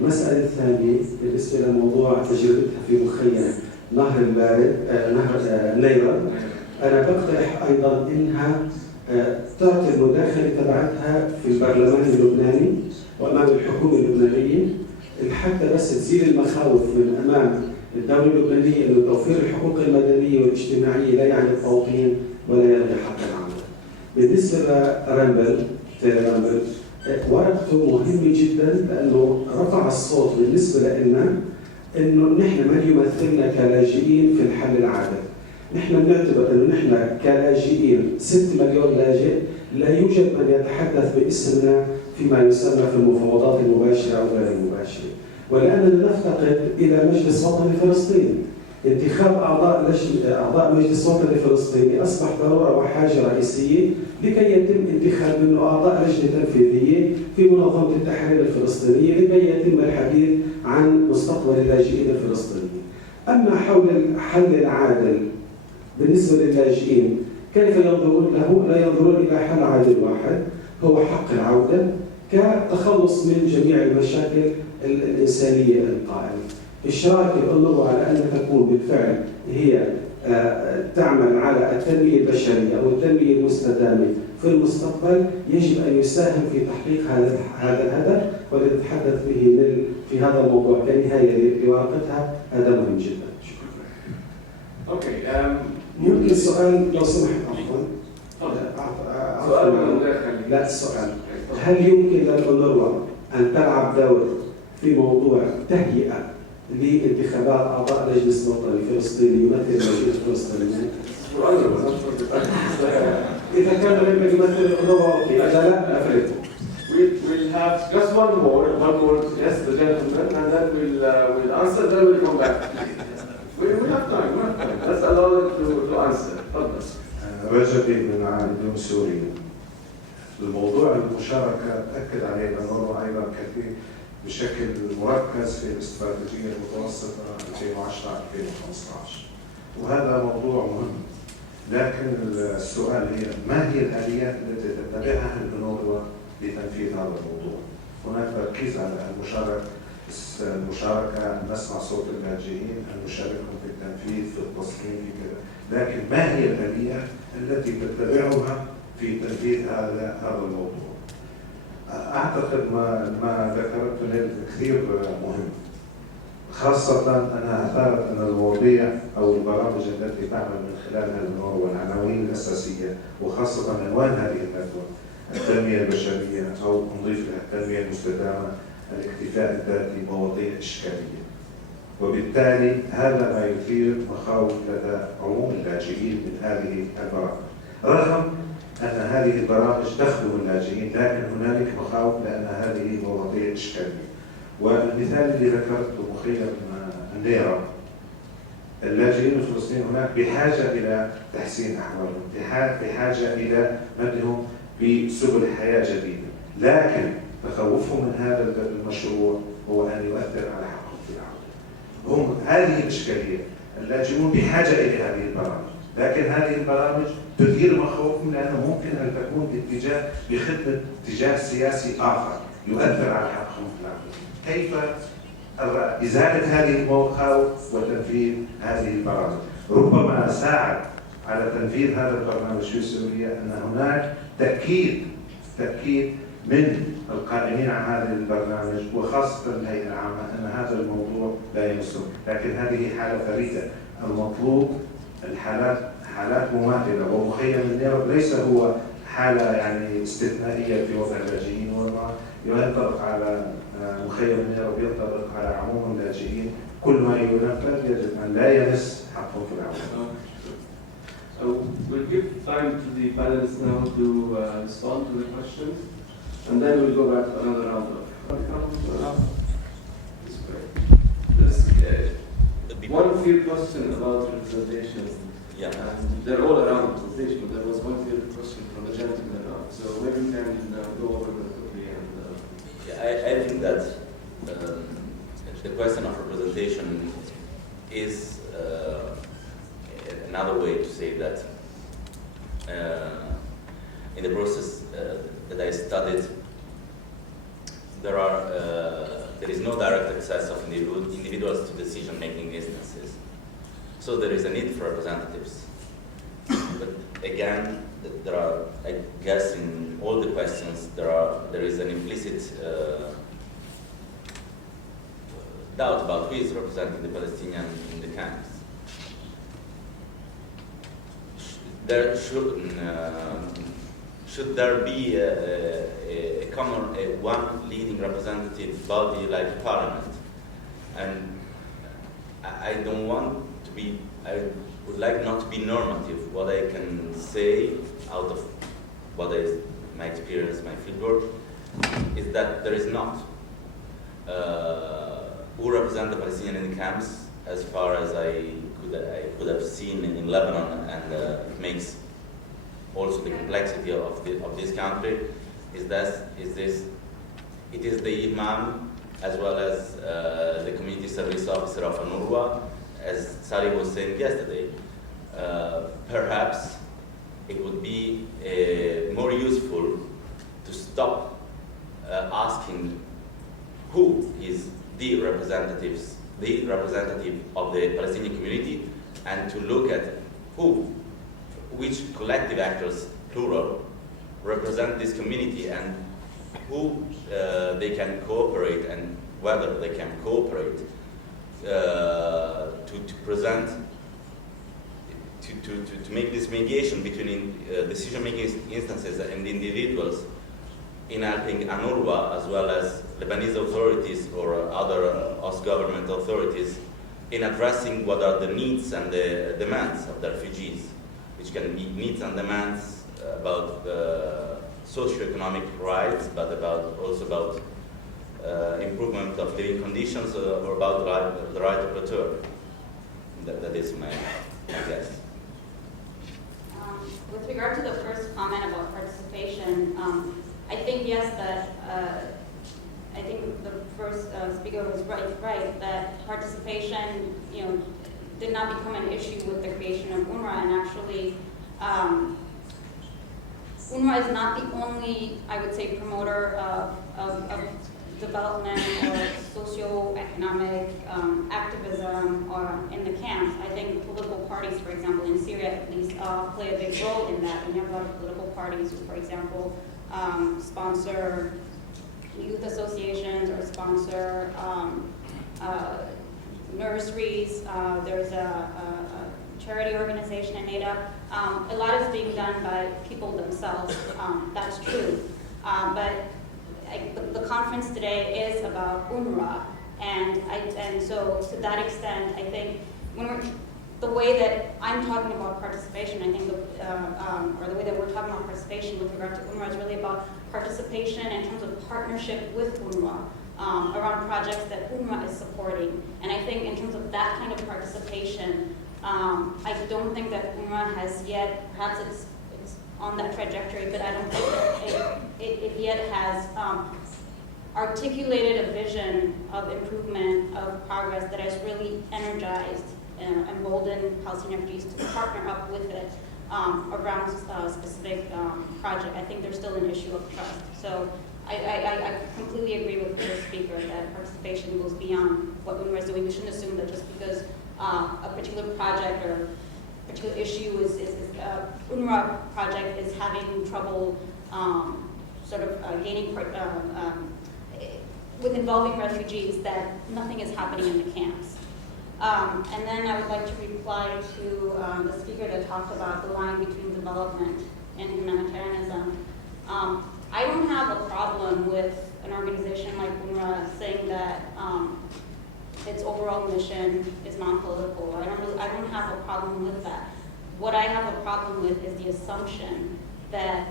المسألة الثانية بالنسبة لموضوع تجربتها في مخيم نهر نيرة، أنا بقترح أيضا أنها تعطي المداخلة تبعتها في البرلمان اللبناني وأمام الحكومة اللبنانية، حتى بس تزيل المخاوف من أمام الدولة اللبنانية أنه توفير الحقوق المدنية والاجتماعية لا يعني التوطين ولا يلغي حق العمل. بالنسبة لرامبل ورقته مهمة جدا لأنه رفع الصوت بالنسبة لنا أنه نحن من يمثلنا كلاجئين في الحل العادل. نحن بنعتبر أنه نحن كلاجئين 6 مليون لاجئ لا يوجد من يتحدث باسمنا فيما يسمى في المفاوضات المباشرة أو غير المباشرة، ولأننا نفتقد إلى مجلس وطني فلسطيني. انتخاب أعضاء مجلس وطني فلسطيني أصبح ضرورة وحاجة رئيسية لكي يتم انتخاب منه أعضاء لجنة تنفيذية في منظمة التحرير الفلسطينية لكي يتم الحديث عن مستقبل اللاجئين الفلسطينيين. أما حول الحل العادل بالنسبة للاجئين كيف ينظرون له؟ لا ينظرون إلى حل عادل واحد هو حق العودة كتخلص من جميع المشاكل الإنسانية القائمة. إشراك الأونروا على أن تكون بالفعل هي تعمل على التنمية البشرية أو التنمية المستدامة في المستقبل يجب أن يساهم في تحقيق هذا الهدف، ولنتحدث به في هذا الموضوع كنهاية لورقتها. هذا مهم جدا. شكرا. ممكن سؤال لو سمحت عفوا. سؤال مداخلي. لا سؤال. هل يمكن للأونروا أن تلعب دور في موضوع تهيئة لانتخابات أعضاء مجلس وطني فلسطيني يمثل اللجنة الفلسطينية؟ إذا كان لم يمثل UNRWA أوكي، إذا لا أفرده. We'll have just one more, yes, the gentleman, and then we'll answer, then we'll come back. We have time, Let's allow them to answer. رجبي من عائلة سوريا. الموضوع المشاركة أكد عليه UNRWA أيضا كثير بشكل مركز في الاستراتيجية المتوسطة 2010-2015. وهذا موضوع مهم. لكن السؤال هي ما هي الآليات التي تتبعها UNRWA لتنفيذ هذا الموضوع؟ هناك تركيز على المشاركة، نسمع صوت اللاجئين، أن نشاركهم في التنفيذ، في التصميم، في كذا. لكن ما هي الآليات التي تتبعها في تنفيذ هذا الموضوع؟ أعتقد ما ذكرته كثير مهم. خاصة أنها أثارت أن المواضيع أو البرامج التي تعمل من خلالها UNRWA والعناوين الأساسية وخاصة عنوان هذه الندوة التنمية البشرية أو نضيف لها التنمية المستدامة، الاكتفاء الذاتي، مواضيع إشكالية. وبالتالي هذا ما يثير مخاوف لدى عموم اللاجئين من هذه البرامج. رغم أن هذه البرامج تخدم اللاجئين، لكن هنالك مخاوف لأن هذه مواضيع إشكالية. والمثال اللي ذكرته مخيم النيرة، اللاجئين الفلسطينيين هناك بحاجة إلى تحسين أحوالهم، بحاجة إلى مدهم بسبل حياة جديدة، لكن تخوفهم من هذا المشروع هو أن يؤثر على حقهم في العودة. هم هذه الإشكالية، اللاجئون بحاجة إلى هذه البرامج، لكن هذه البرامج تثير مخاوفهم لأنه ممكن أن تكون بخدمة اتجاه سياسي آخر يؤثر على حقهم في العودة. كيف إزالة هذه المخاوف وتنفيذ هذه البرامج؟ ربما ساعد على تنفيذ هذا البرنامج في سوريا أن هناك تأكيد من القائمين على هذا البرنامج وخاصة الهيئة العامة أن هذا الموضوع لا يمسهم، لكن هذه حالة فريدة. المطلوب حالات مماثلة، ومخيم النيرة ليس هو حالة يعني استثنائية في وضع اللاجئين، وما ينطبق على مخيم النيرة وينطبق على عموم اللاجئين. كل ما ينفذ يجب أن لا يمس حقهم في العودة. So we'll give time to the panelists now to respond to the questions, and then we'll go back to another round of. One field question about representation. Yeah. They're all around representation, but there was one field question from the gentleman around. So maybe we can go over them quickly. I think that the question of representation is another way to say that in the process that I studied, there is no direct access of individuals to decision-making instances. So there is a need for representatives. But again, there are, I guess, in all the questions, there is an implicit doubt about who is representing the Palestinian in the camps. Should there be a common, one leading representative body like Parliament? And I don't want to be, I would like not to be normative. What I can say out of what is my experience, my fieldwork, is that there is not. Who represent the Palestinian in the camps, as far as I could have seen in Lebanon, and it makes also the complexity of this country, it is the imam as well as the community service officer of UNRWA, as Sari was saying yesterday. Perhaps it would be more useful to stop asking who is the representative of the Palestinian community, and to look at which collective actors, plural, represent this community, and who they can cooperate, and whether they can cooperate to present, to make this mediation between decision-making instances and individuals in helping UNRWA as well as Lebanese authorities or other host government authorities in addressing what are the needs and the demands of the refugees, which can be needs and demands about socioeconomic rights, but also about improvement of living conditions or about the right of return. That is my guess. With regard to the first comment about participation, I think yes, that I think the first speaker was right that participation, did not become an issue with the creation of UNRWA, and actually, UNRWA is not the only, I would say, promoter of development or socio-economic activism or in the camps. I think political parties, for example, in Syria at least, play a big role in that. And you have a lot of political parties who, for example, sponsor youth associations or sponsor nurseries. There's a charity organization in NADA. A lot is being done by people themselves. That's true. But the conference today is about UNRWA, and so to that extent, I think the way that I'm talking about participation, I think, or the way that we're talking about participation with regard to UNRWA is really about participation in terms of partnership with UNRWA around projects that UNRWA is supporting. And I think in terms of that kind of participation, I don't think that UNRWA has yet, perhaps it's on that trajectory, but I don't think that it yet has articulated a vision of improvement, of progress that has really energized and emboldened Palestinian refugees to partner up with it around a specific project. I think there's still an issue of trust. So I completely agree with the speaker that participation goes beyond what UNRWA is doing. We shouldn't assume that just because a particular project or particular issue is UNRWA project is having trouble gaining with involving refugees, that nothing is happening in the camps. And then I would like to reply to the speaker that talked about the line between development and humanitarianism. I don't have a problem with an organization like UNRWA saying that its overall mission is non-political. I don't have a problem with that. What I have a problem with is the assumption that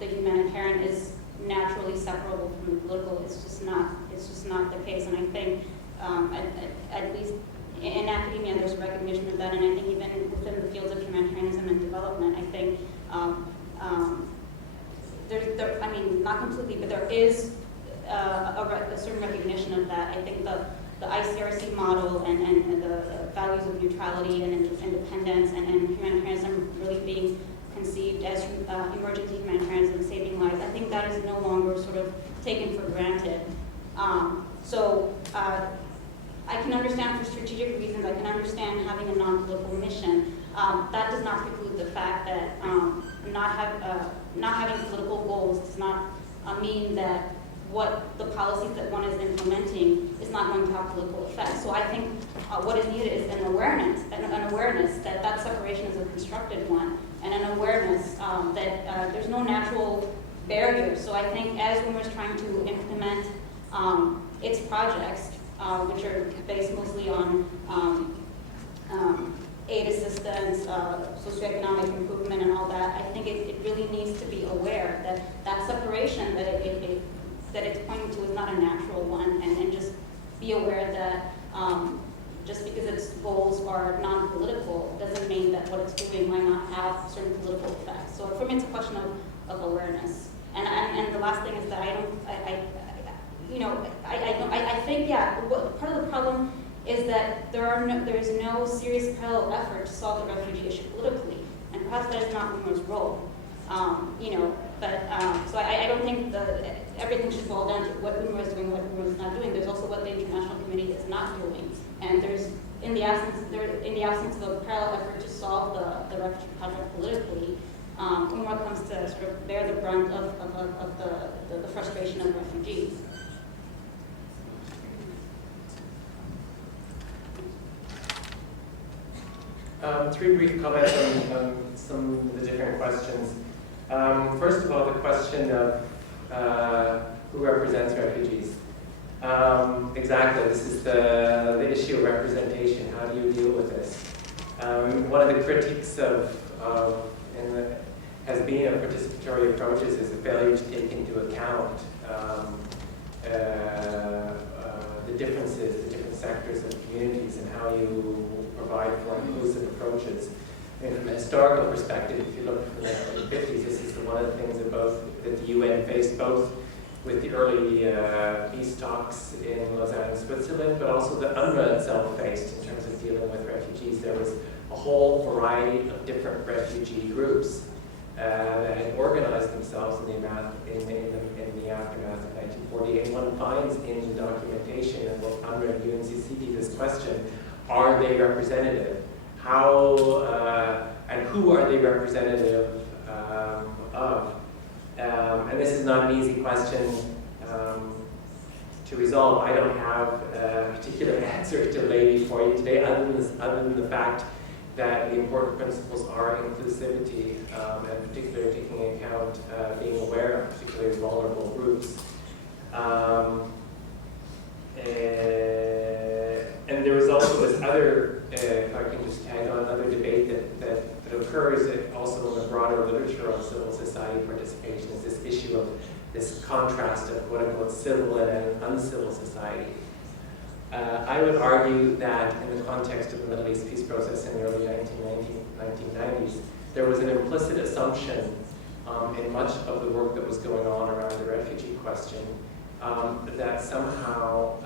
the humanitarian is naturally separable from the political. It's just not the case. And I think at least in academia there's recognition of that, and I think even within the fields of humanitarianism and development, I think I mean, not completely, but there is a certain recognition of that. I think the ICRC model and the values of neutrality and independence and humanitarianism really being conceived as emergency humanitarianism, saving lives, I think that is no longer sort of taken for granted. So I can understand for strategic reasons, I can understand having a non-political mission. That does not preclude the fact that not having political goals does not mean that what the policies that one is implementing is not going to have political effects. So I think what is needed is an awareness that that separation is a constructed one, and an awareness that there's no natural barriers. So I think as UNRWA is trying to implement its projects, which are based mostly on aid assistance, socioeconomic improvement and all that, I think it really needs to be aware that that separation that it's pointing to is not a natural one, and just be aware that just because its goals are non-political doesn't mean that what it's doing might not have certain political effects. So for me, it's a question of awareness. And the last thing is that I think, yeah, part of the problem is that there is no serious parallel effort to solve the refugee issue politically, and perhaps that is not UNRWA's role. So I don't think everything should fall down to what UNRWA is doing, what UNRWA is not doing. There's also what the international community is not doing, and there's in the absence of a parallel effort to solve the refugee project politically, UNRWA comes to sort of bear the brunt of the frustration of refugees. Three brief comments on some of the different questions. First of all, the question of who represents refugees? Exactly, this is the issue of representation. How do you deal with this? One of the critiques has been of participatory approaches is the failure to take into account the differences, the different sectors and communities, and how you provide for inclusive approaches. And from a historical perspective, if you look from the 1950s, this is one of the things that the UN faced, both with the early peace talks in Lausanne, Switzerland, but also the UNRWA itself faced in terms of dealing with refugees. There was a whole variety of different refugee groups that had organized themselves in the aftermath of 1948. One finds in the documentation of what UNRWA and UNCCD this question: are they representative? How and who are they representative of? And this is not an easy question to resolve. I don't have a particular answer to lay before you today, other than the fact that the important principles are inclusivity, and particularly taking into account being aware of particularly vulnerable groups. And there is also this other, if I can just tag on, another debate that occurs also in the broader literature on civil society participation, is this issue of this contrast of quote-unquote civil and uncivil society. I would argue that in the context of the Middle East peace process in the early 1990s, there was an implicit assumption in much of the work that was going on around the refugee question that somehow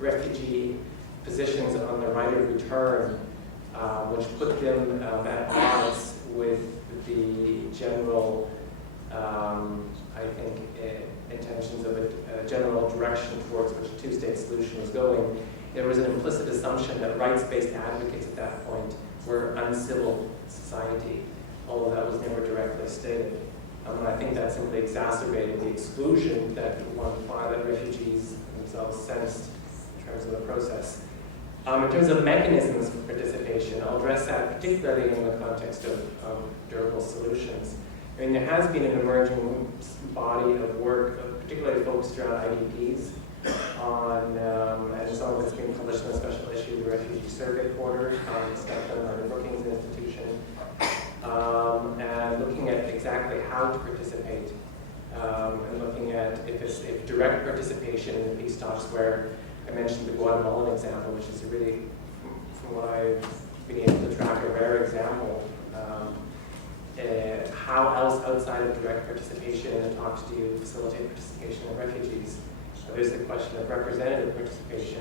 refugee positions on the right of return, which put them at odds with the general, I think, intentions of a general direction towards which a two-state solution was going. There was an implicit assumption that rights-based advocates at that point were uncivil society, although that was never directly stated. And I think that simply exacerbated the exclusion that that refugees themselves sensed in terms of the process. In terms of mechanisms for participation, I'll address that particularly in the context of durable solutions. I mean, there has been an emerging body of work, particularly focused around IDPs, and some of it's been published in a special issue of the Refugee Survey Quarter, stuff done by the Brookings Institution, and looking at exactly how to participate, and looking at if direct participation in the peace talks, where I mentioned the Guatemalan example, which is really, from what I've been able to track, a rare example. How else outside of direct participation in the talks do you facilitate participation of refugees? There's the question of representative participation.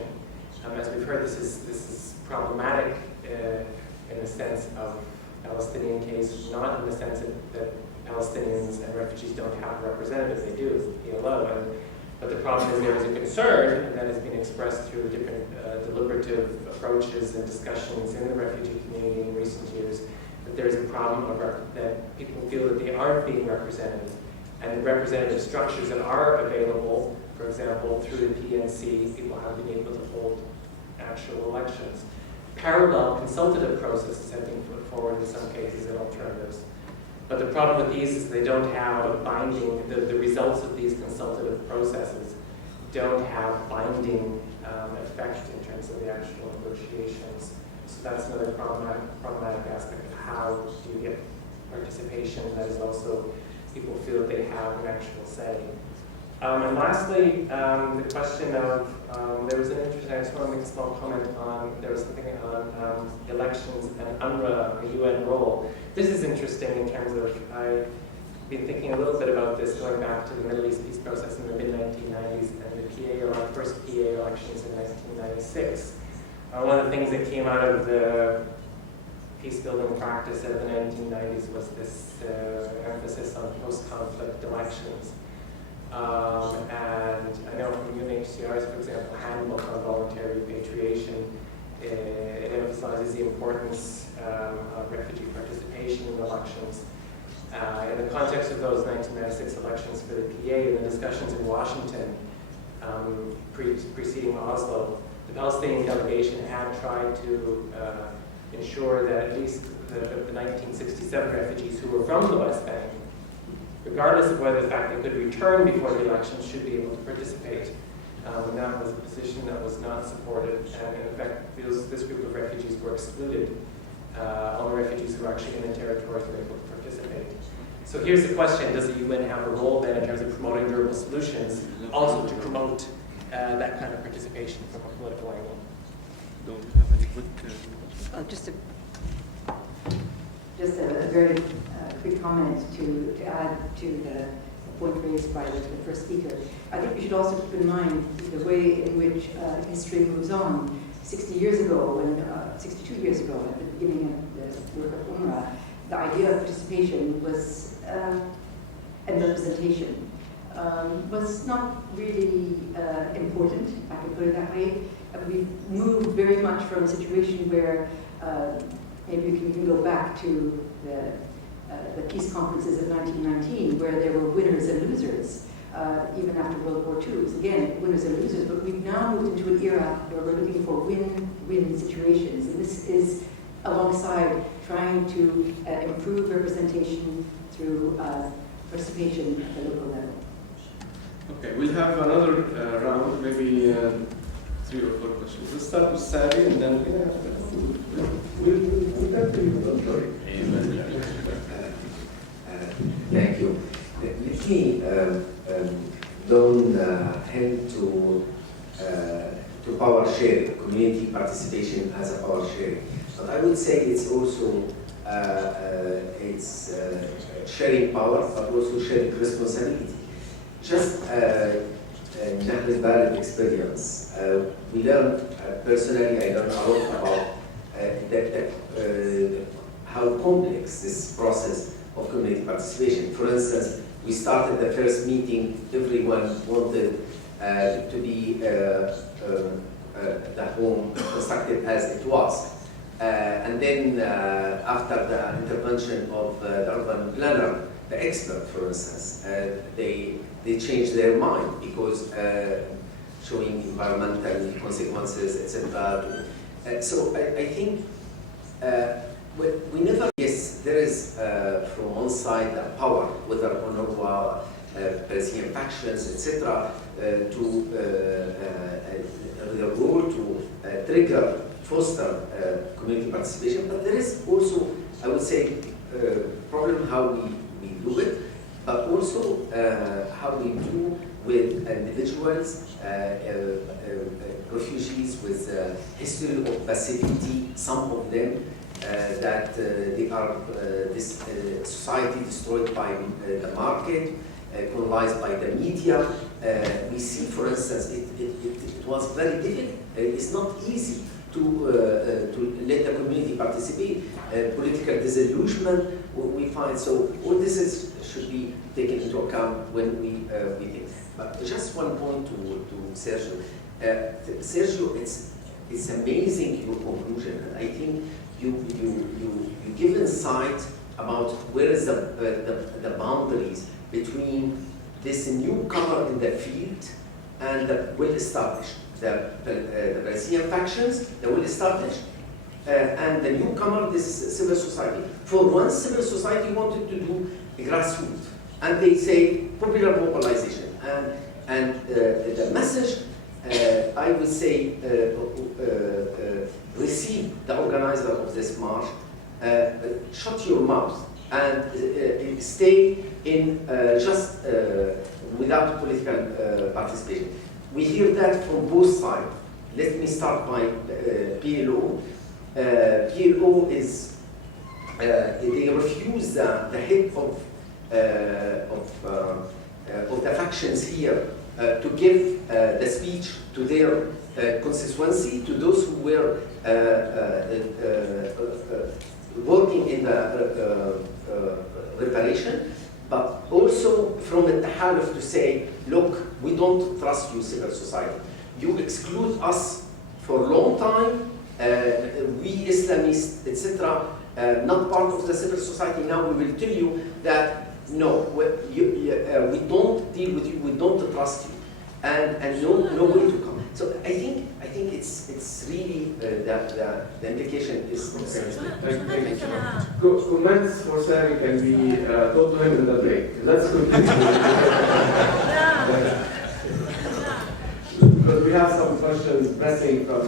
As we've heard, this is problematic in the sense of Palestinian case, not in the sense that Palestinians and refugees don't have representatives. They do, as the PLO. But the problem is there is a concern, and that has been expressed through different deliberative approaches and discussions in the refugee community in recent years, that there's a problem that people feel that they aren't being represented. And representative structures that are available, for example, through the PNC, people have been able to hold actual elections. Parallel consultative processes have been put forward in some cases and alternatives. But the problem with these is they don't have a binding, the results of these consultative processes don't have binding effect in terms of the actual negotiations. So that's another problematic aspect of how do you get participation that is also people feel that they have an actual say. And lastly, the question of, there was an interesting, I just want to make a small comment on, there was something on elections and UNRWA, the UN role. This is interesting in terms of, I've been thinking a little bit about this going back to the Middle East peace process in the mid-1990s and the first PA elections in 1996. One of the things that came out of the peace-building practice of the 1990s was this emphasis on post-conflict elections. And I know from UNHCR's, for example, handbook on voluntary repatriation, it emphasizes the importance of refugee participation in elections. In the context of those 1996 elections for the PA and the discussions in Washington preceding Oslo, the Palestinian delegation had tried to ensure that at least the 1967 refugees who were from the West Bank regardless of whether the fact they could return before the election, should be able to participate. And that was a position that was not supported, and in effect, this group of refugees were excluded. All the refugees who were actually in the territories were able to participate. So here's the question: does the UN have a role then in terms of promoting durable solutions, also to promote that kind of participation from a political angle? Just a very quick comment to add to the point raised by the first speaker. I think we should also keep in mind the way in which history moves on. 60 years ago, and 62 years ago, at the beginning of the work of UNRWA, the idea of participation was and representation was not really important, if I can put it that way. We've moved very much from a situation where maybe you can even go back to the peace conferences of 1919, where there were winners and losers, even after World War II. So again, winners and losers, but we've now moved into an era where we're looking for win-win situations. And this is alongside trying to improve representation through participation at the local level. Okay, we'll have another round, maybe 3 or 4 questions. Let's start with Sally, and then we'll get to you. Don't worry. Thank you. Let me don't help to power sharing, community participation as a power sharing. But I would say it's also sharing power, but also sharing responsibility. Just نحن valid experience. We learned personally. I learned a lot about how complex this process of community participation. For instance, we started the first meeting. Everyone wanted to be the home constructed as it was. And then after the intervention of the urban planner, the expert, for instance, they changed their mind because showing environmental consequences, etc. So I think we never, yes, there is from one side the power, whether UNRWA, Palestinian factions, etc., to the role to trigger, foster community participation, but there is also, I would say, problem how we do it, but also how we do with individuals, refugees with history of passivity, some of them that they are this society destroyed by the market, colonized by the media. We see, for instance, it was very difficult. It's not easy to let the community participate. Political disillusionment we find. So all this should be taken into account when we think. But just one point to Sergio. Sergio, it's amazing your conclusion, and I think you give insight about where is the boundaries between this newcomer in the field and the well-established, the Palestinian factions, the well-established, and the newcomer, this civil society. For once, civil society wanted to do grassroots, and they say popular mobilization. And the message, I would say, receive the organizer of this march, shut your mouth and stay in just without political participation. We hear that from both sides. Let me start by PLO. PLO is, they refuse the head of the factions here to give the speech to their constituency, to those who were working in the reparation, but also from the Tahaluf to say, look, we don't trust you, civil society. You exclude us for a long time, we Islamists, etc., not part of the civil society. Now we will tell you that no, we don't deal with you, we don't trust you, and no way to come. So I think it's really the indication is. Thank you. Comments for Sari can be told to him in the break. Let's continue. Because we have some questions pressing from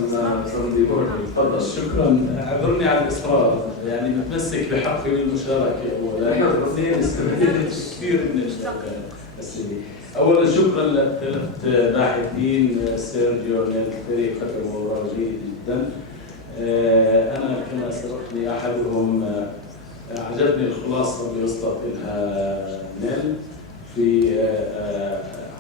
the board. تفضل. شكرا. اعذرني على الاصرار، يعني متمسك بحقي بالمشاركه، ولكن استفدت كثير من الاسئله. اولا شكرا للثلاث باحثين سيرجيو ونيلتري، قدموا وراء جيد جدا. انا كما سبقني احدهم عجبني الخلاصه اللي وصلت لها نيل في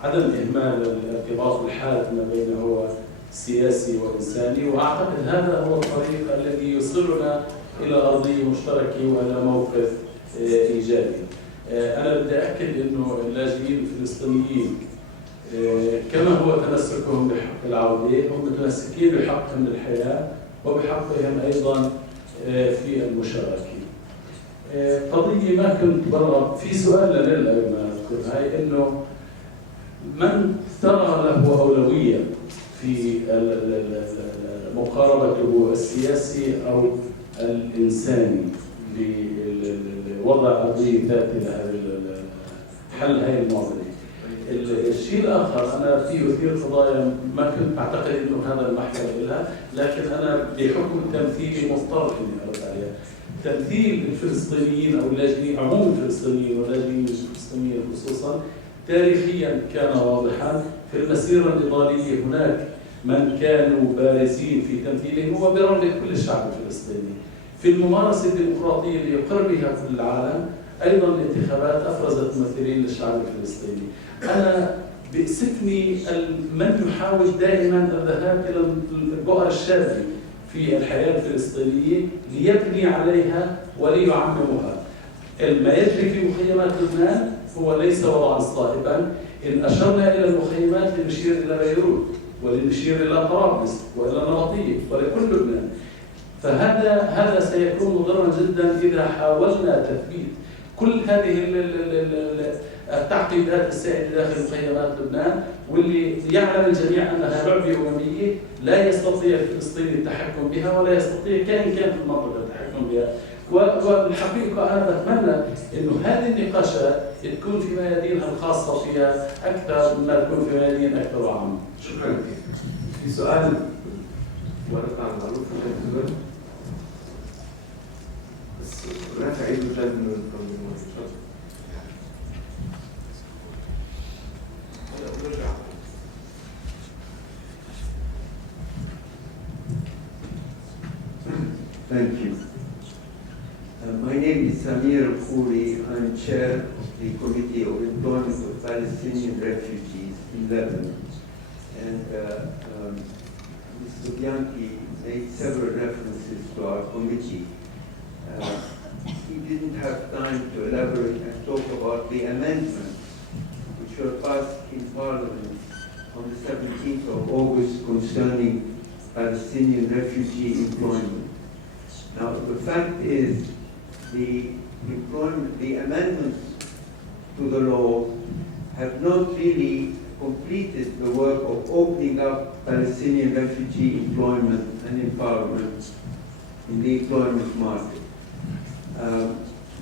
عدم إهمال الارتباط الحاد ما بين هو سياسي وإنساني، وأعتقد هذا هو الطريق الذي يوصلنا إلى أرضية مشتركة وإلى موقف إيجابي. أنا بدي أكد إنه اللاجئين الفلسطينيين كما هو تمسكهم بحق العودة، هم متمسكين بحقهم للحياة وبحقهم أيضا في المشاركة. قضية ما كنت برغب في سؤال لنيل أيضا هاي إنه من ترى له أولوية في مقاربته السياسي أو الإنساني لوضع قضية ذات حل هذه المعضلة. الشيء الآخر أنا في أثير قضايا ما كنت أعتقد إنه هذا المحور لها، لكن أنا بحكم تمثيلي مضطر إني أرد عليها. تمثيل الفلسطينيين أو اللاجئين، عموم الفلسطينيين واللاجئين الفلسطينيين خصوصا تاريخيا كان واضحا. في المسيرة النضالية هناك من كانوا بارزين في تمثيلهم وبرغم كل الشعب الفلسطيني. في الممارسة الديمقراطية اللي يقر بها كل العالم أيضا الانتخابات أفرزت ممثلين للشعب الفلسطيني. أنا بئستني من يحاول دائما الذهاب إلى البؤر الشاذة في الحياة الفلسطينية ليبني عليها وليعممها. ما يجري في مخيمات لبنان هو ليس وضعا صائبا. إن أشرنا إلى المخيمات لنشير إلى بيروت ولنشير إلى طرابلس وإلى نبطية ولكل لبنان. فهذا سيكون مضرا جدا إذا حاولنا تثبيت كل هذه التعقيدات السائدة داخل مخيمات لبنان، واللي يعلم الجميع أنها لعبة أممية لا يستطيع الفلسطيني التحكم بها ولا يستطيع كائن كان في المنطقة التحكم بها. والحقيقة أنا بتمنى إنه هذه النقاشات تكون في ميادينها الخاصة فيها أكثر مما تكون في ميادين أكثر وعامة. شكرا. في سؤال ورد عن معروف بس رافع ايده جد من Thank you. My name is Samir Khouri. I'm chair of the Committee of Employment of Palestinian Refugees in Lebanon. And Mr. Bianchi made several references to our committee. He didn't have time to elaborate and talk about the amendments which were passed in Parliament on the 17th of August concerning Palestinian refugee employment. Now, the fact is, the amendments to the law have not really completed the work of opening up Palestinian refugee employment and empowerment in the employment market.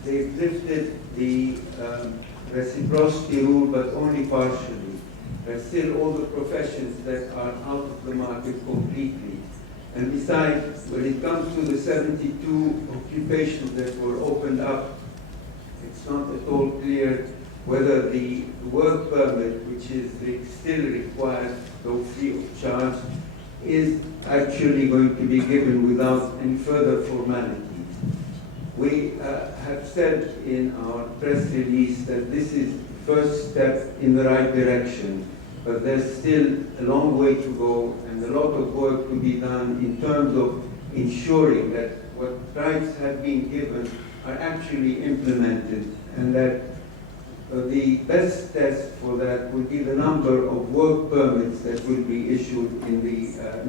They've lifted the reciprocity rule, but only partially. There are still all the professions that are out of the market completely. And besides, when it comes to the 72 occupations that were opened up, it's not at all clear whether the work permit, which is still required, though free of charge, is actually going to be given without any further formalities. We have said in our press release that this is the first step in the right direction, but there's still a long way to go and a lot of work to be done in terms of ensuring that what rights have been given are actually implemented, and that the best test for that will be the number of work permits that will be issued in the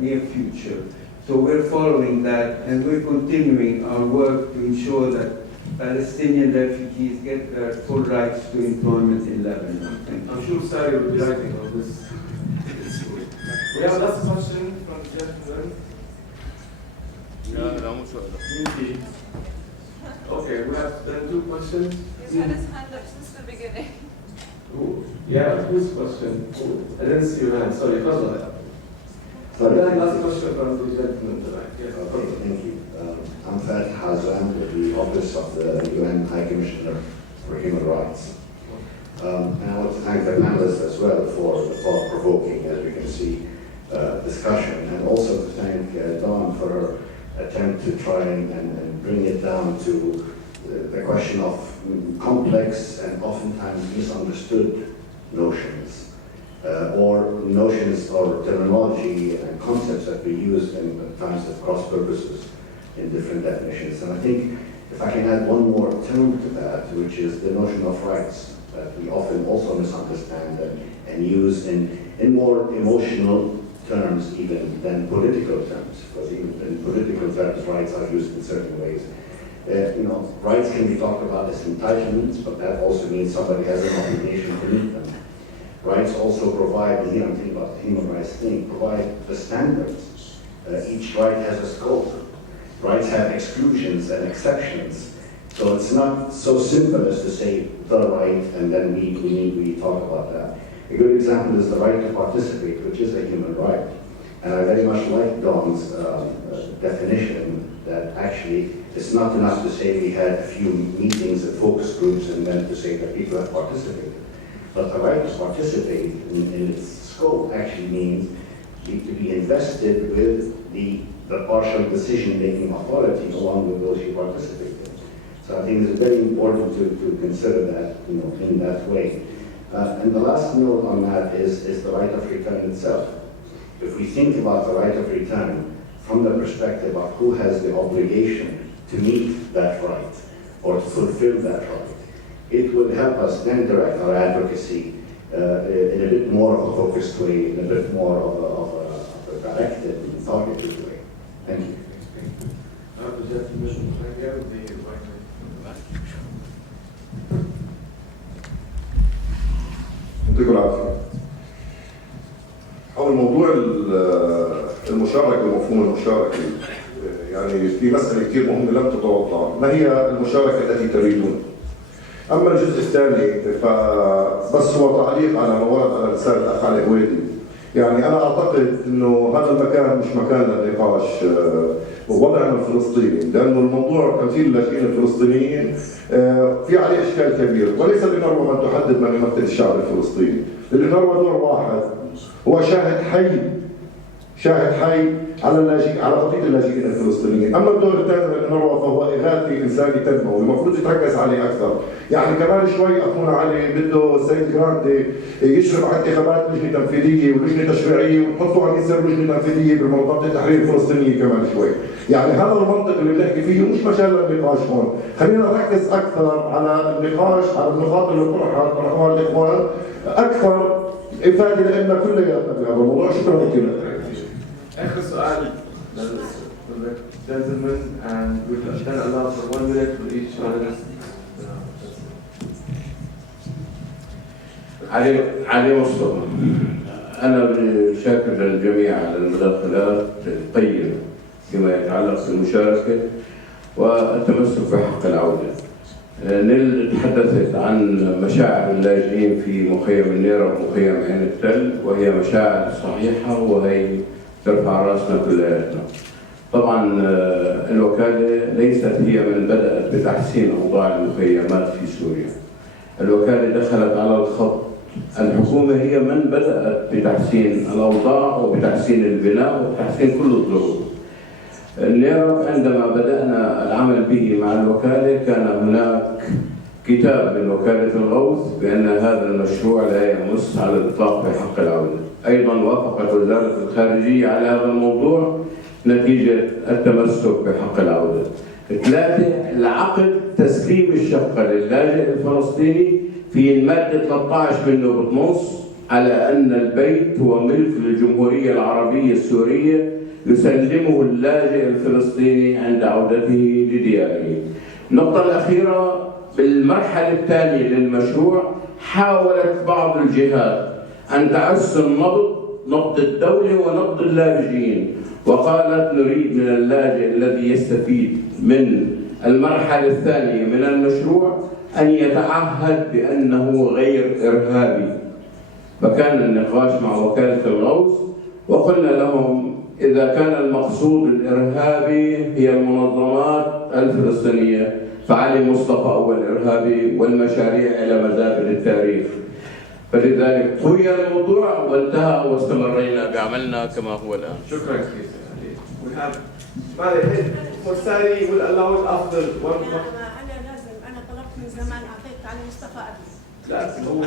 near future. So we're following that, and we're continuing our work to ensure that Palestinian refugees get their full rights to employment in Lebanon. I'm sure Sari will be writing on this. We have a last question from Okay, we have then 2 questions. He's had his hand up since the beginning. Ooh. Yeah, whose question? Ooh. I didn't see your hand, sorry. Sorry. Then last question from the gentleman tonight. Yes, Okay, thank you. I'm Fat Hazan with the Office of the UN High Commissioner for Human Rights. And I want to thank the panelists as well for the thought-provoking, as we can see, discussion, and also to thank Dawn for her attempt to try and bring it down to the question of complex and oftentimes misunderstood notions, or notions or terminology and concepts that we use at times at cross purposes in different definitions. And I think if I can add one more term to that, which is the notion of rights, that we often also misunderstand and use in more emotional terms even than political terms, because even in political terms, rights are used in certain ways. Rights can be talked about as entitlements, but that also means somebody has an obligation to meet them. Rights also provide, and here I'm thinking about the human rights thing, provide the standards. Each right has a scope. Rights have exclusions and exceptions. So it's not so simple as to say the right and then we talk about that. A good example is the right to participate, which is a human right. And I very much like Dawn's definition that actually it's not enough to say we had a few meetings and focus groups and then to say that people have participated. But the right to participate in its scope actually means to be invested with the partial decision-making authority along with those who participate in. So I think it's very important to consider that in that way. And the last note on that is the right of return itself. If we think about the right of return from the perspective of who has the obligation to meet that right or to fulfill that right, it would help us then direct our advocacy in a bit more of a focused way, in a bit more of a directed and targeted way. Thank you. يعطيكم العافية. حول موضوع المشاركة ومفهوم المشاركة، يعني في مسألة كثير مهمة لم تتوضح، ما هي المشاركة التي تريدون؟ أما الجزء الثاني فبس هو تعليق على ما ورد على لسان الأخ علي هويدي. يعني أنا أعتقد إنه هذا المكان مش مكان للنقاش ووضعنا الفلسطيني، لأنه الموضوع تمثيل اللاجئين الفلسطينيين في عليه إشكال كبير، وليس للأنروا أن تحدد من يمثل الشعب الفلسطيني، للأنروا دور واحد هو شاهد حي على قضية اللاجئين الفلسطينيين. أما الدور الثاني للأنروا فهو إغاثي إنساني تنموي، المفروض يتركز عليه أكثر. يعني كمان شوي أخونا علي بده السيد جراندي يشرف على انتخابات لجنة تنفيذية ولجنة تشريعية ونحطوا عم يصير لجنة تنفيذية بمنظمة التحرير الفلسطينية كمان شوي. يعني هذا المنطق اللي بنحكي فيه مش مجال للنقاش هون. خلينا نركز أكثر على النقاش على النقاط اللي طرحوها الإخوان أكثر إفادة لنا كلياتنا بهذا الموضوع. شكرا لكم. آخر سؤال gentlemen, and we can allow for 1 minute for each panelist. علي مصطفى. أنا شاكر للجميع على المداخلات الطيبة فيما يتعلق بالمشاركة والتمسك بحق العودة. نيل تحدثت عن مشاعر اللاجئين في مخيم النيرة ومخيم عين التل، وهي مشاعر صحيحة وهي ترفع راسنا كلياتنا. طبعا الوكالة ليست هي من بدأت بتحسين أوضاع المخيمات في سوريا. الوكالة دخلت على الخط. الحكومة هي من بدأت بتحسين الأوضاع وبتحسين البناء وبتحسين كل الظروف. النيرة عندما بدأنا العمل به مع الوكالة كان هناك كتاب من وكالة الغوث بأن هذا المشروع لا يمس على الإطلاق بحق العودة. أيضا وافقت وزارة الخارجية على هذا الموضوع نتيجة التمسك بحق العودة. 3 العقد تسليم الشقة للاجئ الفلسطيني في المادة 13 منه بتنص على أن البيت هو ملك للجمهورية العربية السورية يسلمه اللاجئ الفلسطيني عند عودته لدياره. النقطة الأخيرة بالمرحلة الثانية للمشروع حاولت بعض الجهات أن تعس النبض، نبض الدولة ونبض اللاجئين، وقالت نريد من اللاجئ الذي يستفيد من المرحلة الثانية من المشروع أن يتعهد بأنه غير إرهابي. فكان النقاش مع وكالة الغوث وقلنا لهم إذا كان المقصود الإرهابي هي المنظمات الفلسطينية فعلي مصطفى أول إرهابي والمشاريع إلى مزابل التاريخ. فلذلك قوي الموضوع وانتهى واستمرينا بعملنا كما هو الآن. شكرا كثير. والثاني will allow it after one. أنا لازم طلبت من زمان أعطيت علي مصطفى قبل. لا هو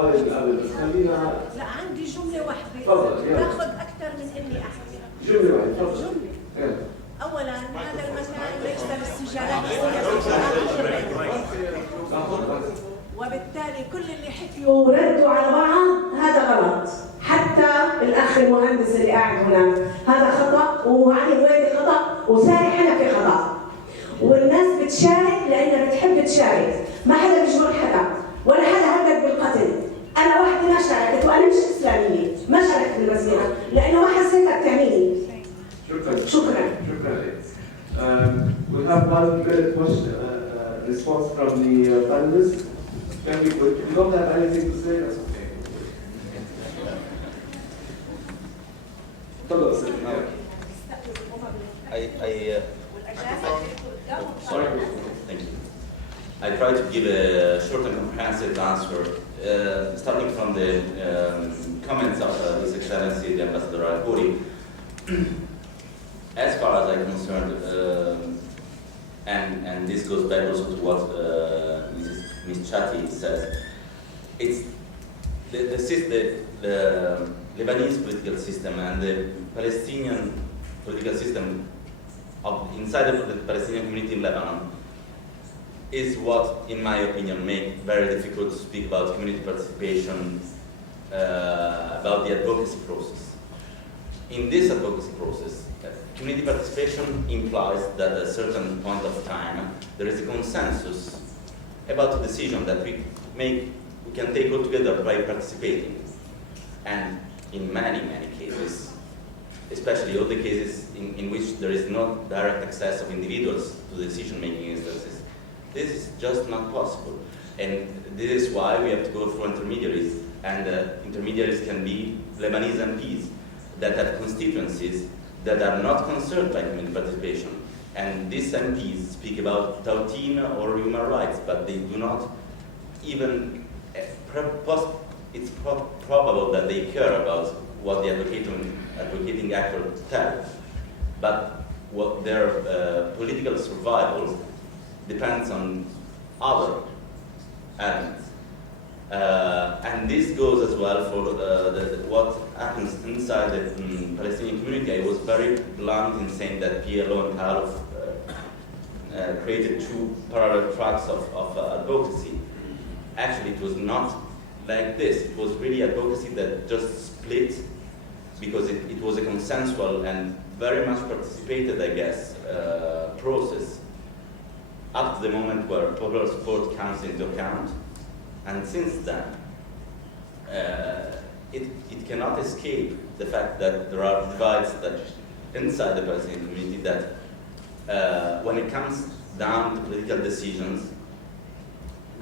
قال قبل بس خلينا. لا عندي جملة واحدة. تفضل. تاخذ أكثر من إني أحكي. جملة واحدة. تفضل. جملة. أولاً هذا المكان ليس للسجالات وبالتالي كل اللي حكيوا وردوا على بعض هذا غلط. حتى الأخ المهندس اللي قاعد هنا هذا خطأ وعلي وادي خطأ وساري حنفي خطأ. والناس بتشارك لأنها بتحب تشارك. ما حدا بيجبر حدا ولا حدا هدد بالقتل. أنا وحدي ما شاركت وأنا مش إسلامية ما شاركت بالمسيرة لأنه ما حسيتها بتعنيني. شكرا. شكرا. We have 1 minute question, response from the panelists. Can we quick? If you don't have anything to say, that's okay. Sorry. Thank you. I try to give a short and comprehensive answer, starting from the comments of His Excellency, the Ambassador Al-Khoury. As far as I'm concerned, and this goes back also to what Ms. Chatty says, it's the Lebanese political system and the Palestinian political system inside of the Palestinian community in Lebanon is what, in my opinion, make very difficult to speak about community participation, about the advocacy process. In this advocacy process, community participation implies that at a certain point of time, there is a consensus about a decision that we can take all together by participating. And in many cases, especially all the cases in which there is no direct access of individuals to decision-making instances, this is just not possible. And this is why we have to go through intermediaries, and intermediaries can be Lebanese MPs that have constituencies that are not concerned by community participation. And these MPs speak about Tautin or human rights, but they do not even, it's probable that they care about what the advocating actor tells. But what their political survival depends on other elements. And this goes as well for what happens inside the Palestinian community. I was very blunt in saying that PLO and Half created 2 parallel tracks of advocacy. Actually, it was not like this. It was really advocacy that just split because it was a consensual and very much participated, I guess, process up to the moment where popular support comes into account. And since then, it cannot escape the fact that there are divides that inside the Palestinian community that when it comes down to political decisions,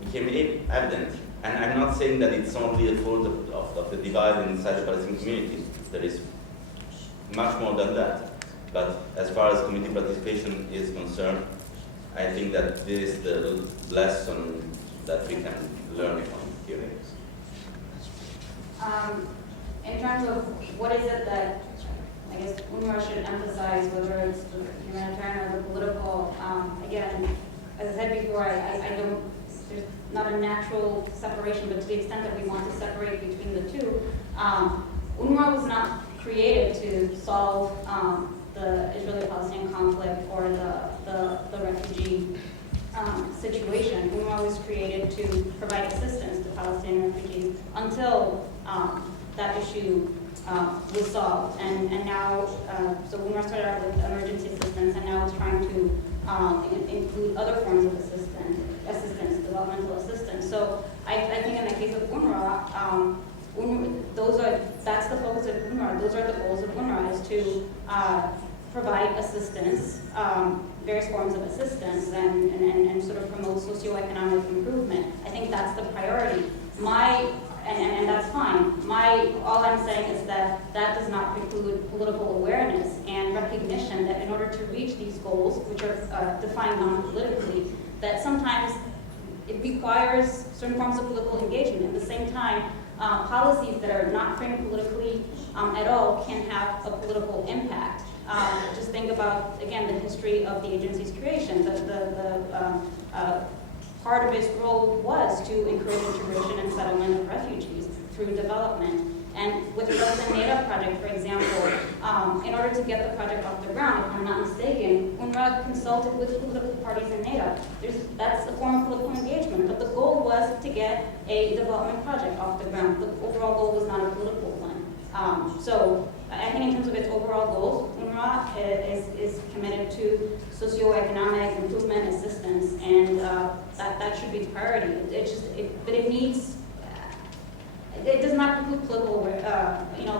became evident. And I'm not saying that it's only a fault of the divide inside the Palestinian community. There is much more than that. But as far as community participation is concerned, I think that this is the lesson that we can learn from here. In terms of what is it that I guess UNRWA should emphasize, whether it's the humanitarian or the political, again, as I said before, I don't, there's not a natural separation, but to the extent that we want to separate between the two, UNRWA was not created to solve the Israeli-Palestinian conflict or the refugee situation. UNRWA was created to provide assistance to Palestinian refugees until that issue was solved. And now, so UNRWA started out with emergency assistance, and now it's trying to include other forms of assistance, developmental assistance. So I think in the case of UNRWA, that's the focus of UNRWA. Those are the goals of UNRWA, is to provide assistance, various forms of assistance, and sort of promote socioeconomic improvement. I think that's the priority. And that's fine. All I'm saying is that does not preclude political awareness and recognition that in order to reach these goals, which are defined non-politically, that sometimes it requires certain forms of political engagement. At the same time, policies that are not framed politically at all can have a political impact. Just think about, again, the history of the agency's creation. Part of its role was to encourage integration and settlement of refugees through development. And with regards to the NADA project, for example, in order to get the project off the ground, if I'm not mistaken, UNRWA consulted with political parties in NADA. That's a form of political engagement, but the goal was to get a development project off the ground. The overall goal was not a political one. So I think in terms of its overall goals, UNRWA is committed to socioeconomic improvement assistance, and that should be the priority. But it needs. It does not preclude political,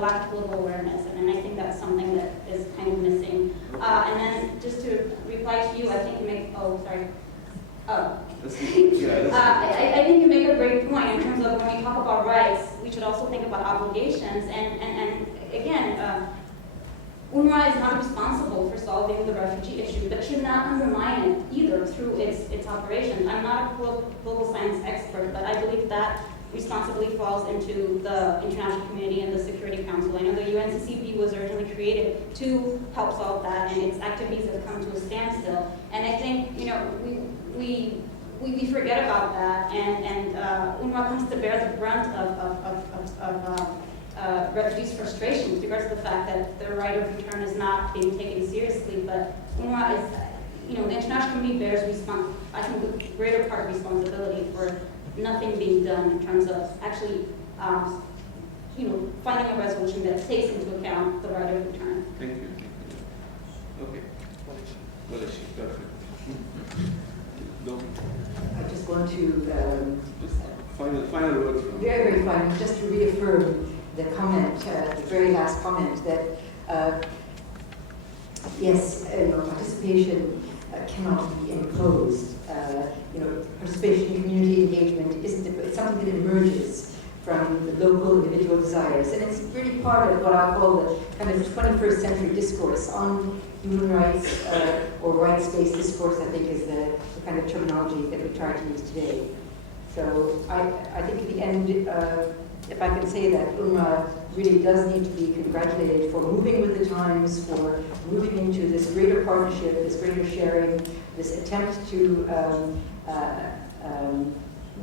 lack of political awareness, and I think that's something that is kind of missing. And then just to reply to you, I think you make. Oh, sorry. I think you make a great point in terms of when we talk about rights, we should also think about obligations. And again, UNRWA is not responsible for solving the refugee issue, but should not undermine it either through its operations. I'm not a political science expert, but I believe that responsibility falls into the international community and the Security Council. I know the UNCCP was originally created to help solve that, and its activities have come to a standstill. And I think we forget about that, and UNRWA comes to bear the brunt of refugees' frustration with regards to the fact that their right of return is not being taken seriously. But UNRWA is, the international community bears I think the greater part of responsibility for nothing being done in terms of actually, finding a resolution that takes into account the right of return. Thank you. Okay. What is she? Perfect. I just want to final words. Very, very final, just to reaffirm the comment, the very last comment that yes, participation cannot be imposed. Participation in community engagement it's something that emerges from the local individual desires, and it's really part of what I call the kind of 21st century discourse on human rights or rights-based discourse. I think is the kind of terminology that we try to use today. So I think at the end, if I can say that UNRWA really does need to be congratulated for moving with the times, for moving into this greater partnership, this greater sharing, this attempt to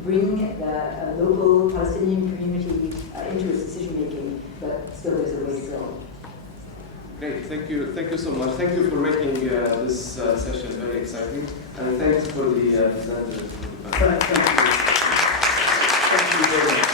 bring the local Palestinian community into its decision making, but still there's a way to go. Great, thank you so much. Thank you for making this session very exciting, and thanks for the presenters. Thank you very much.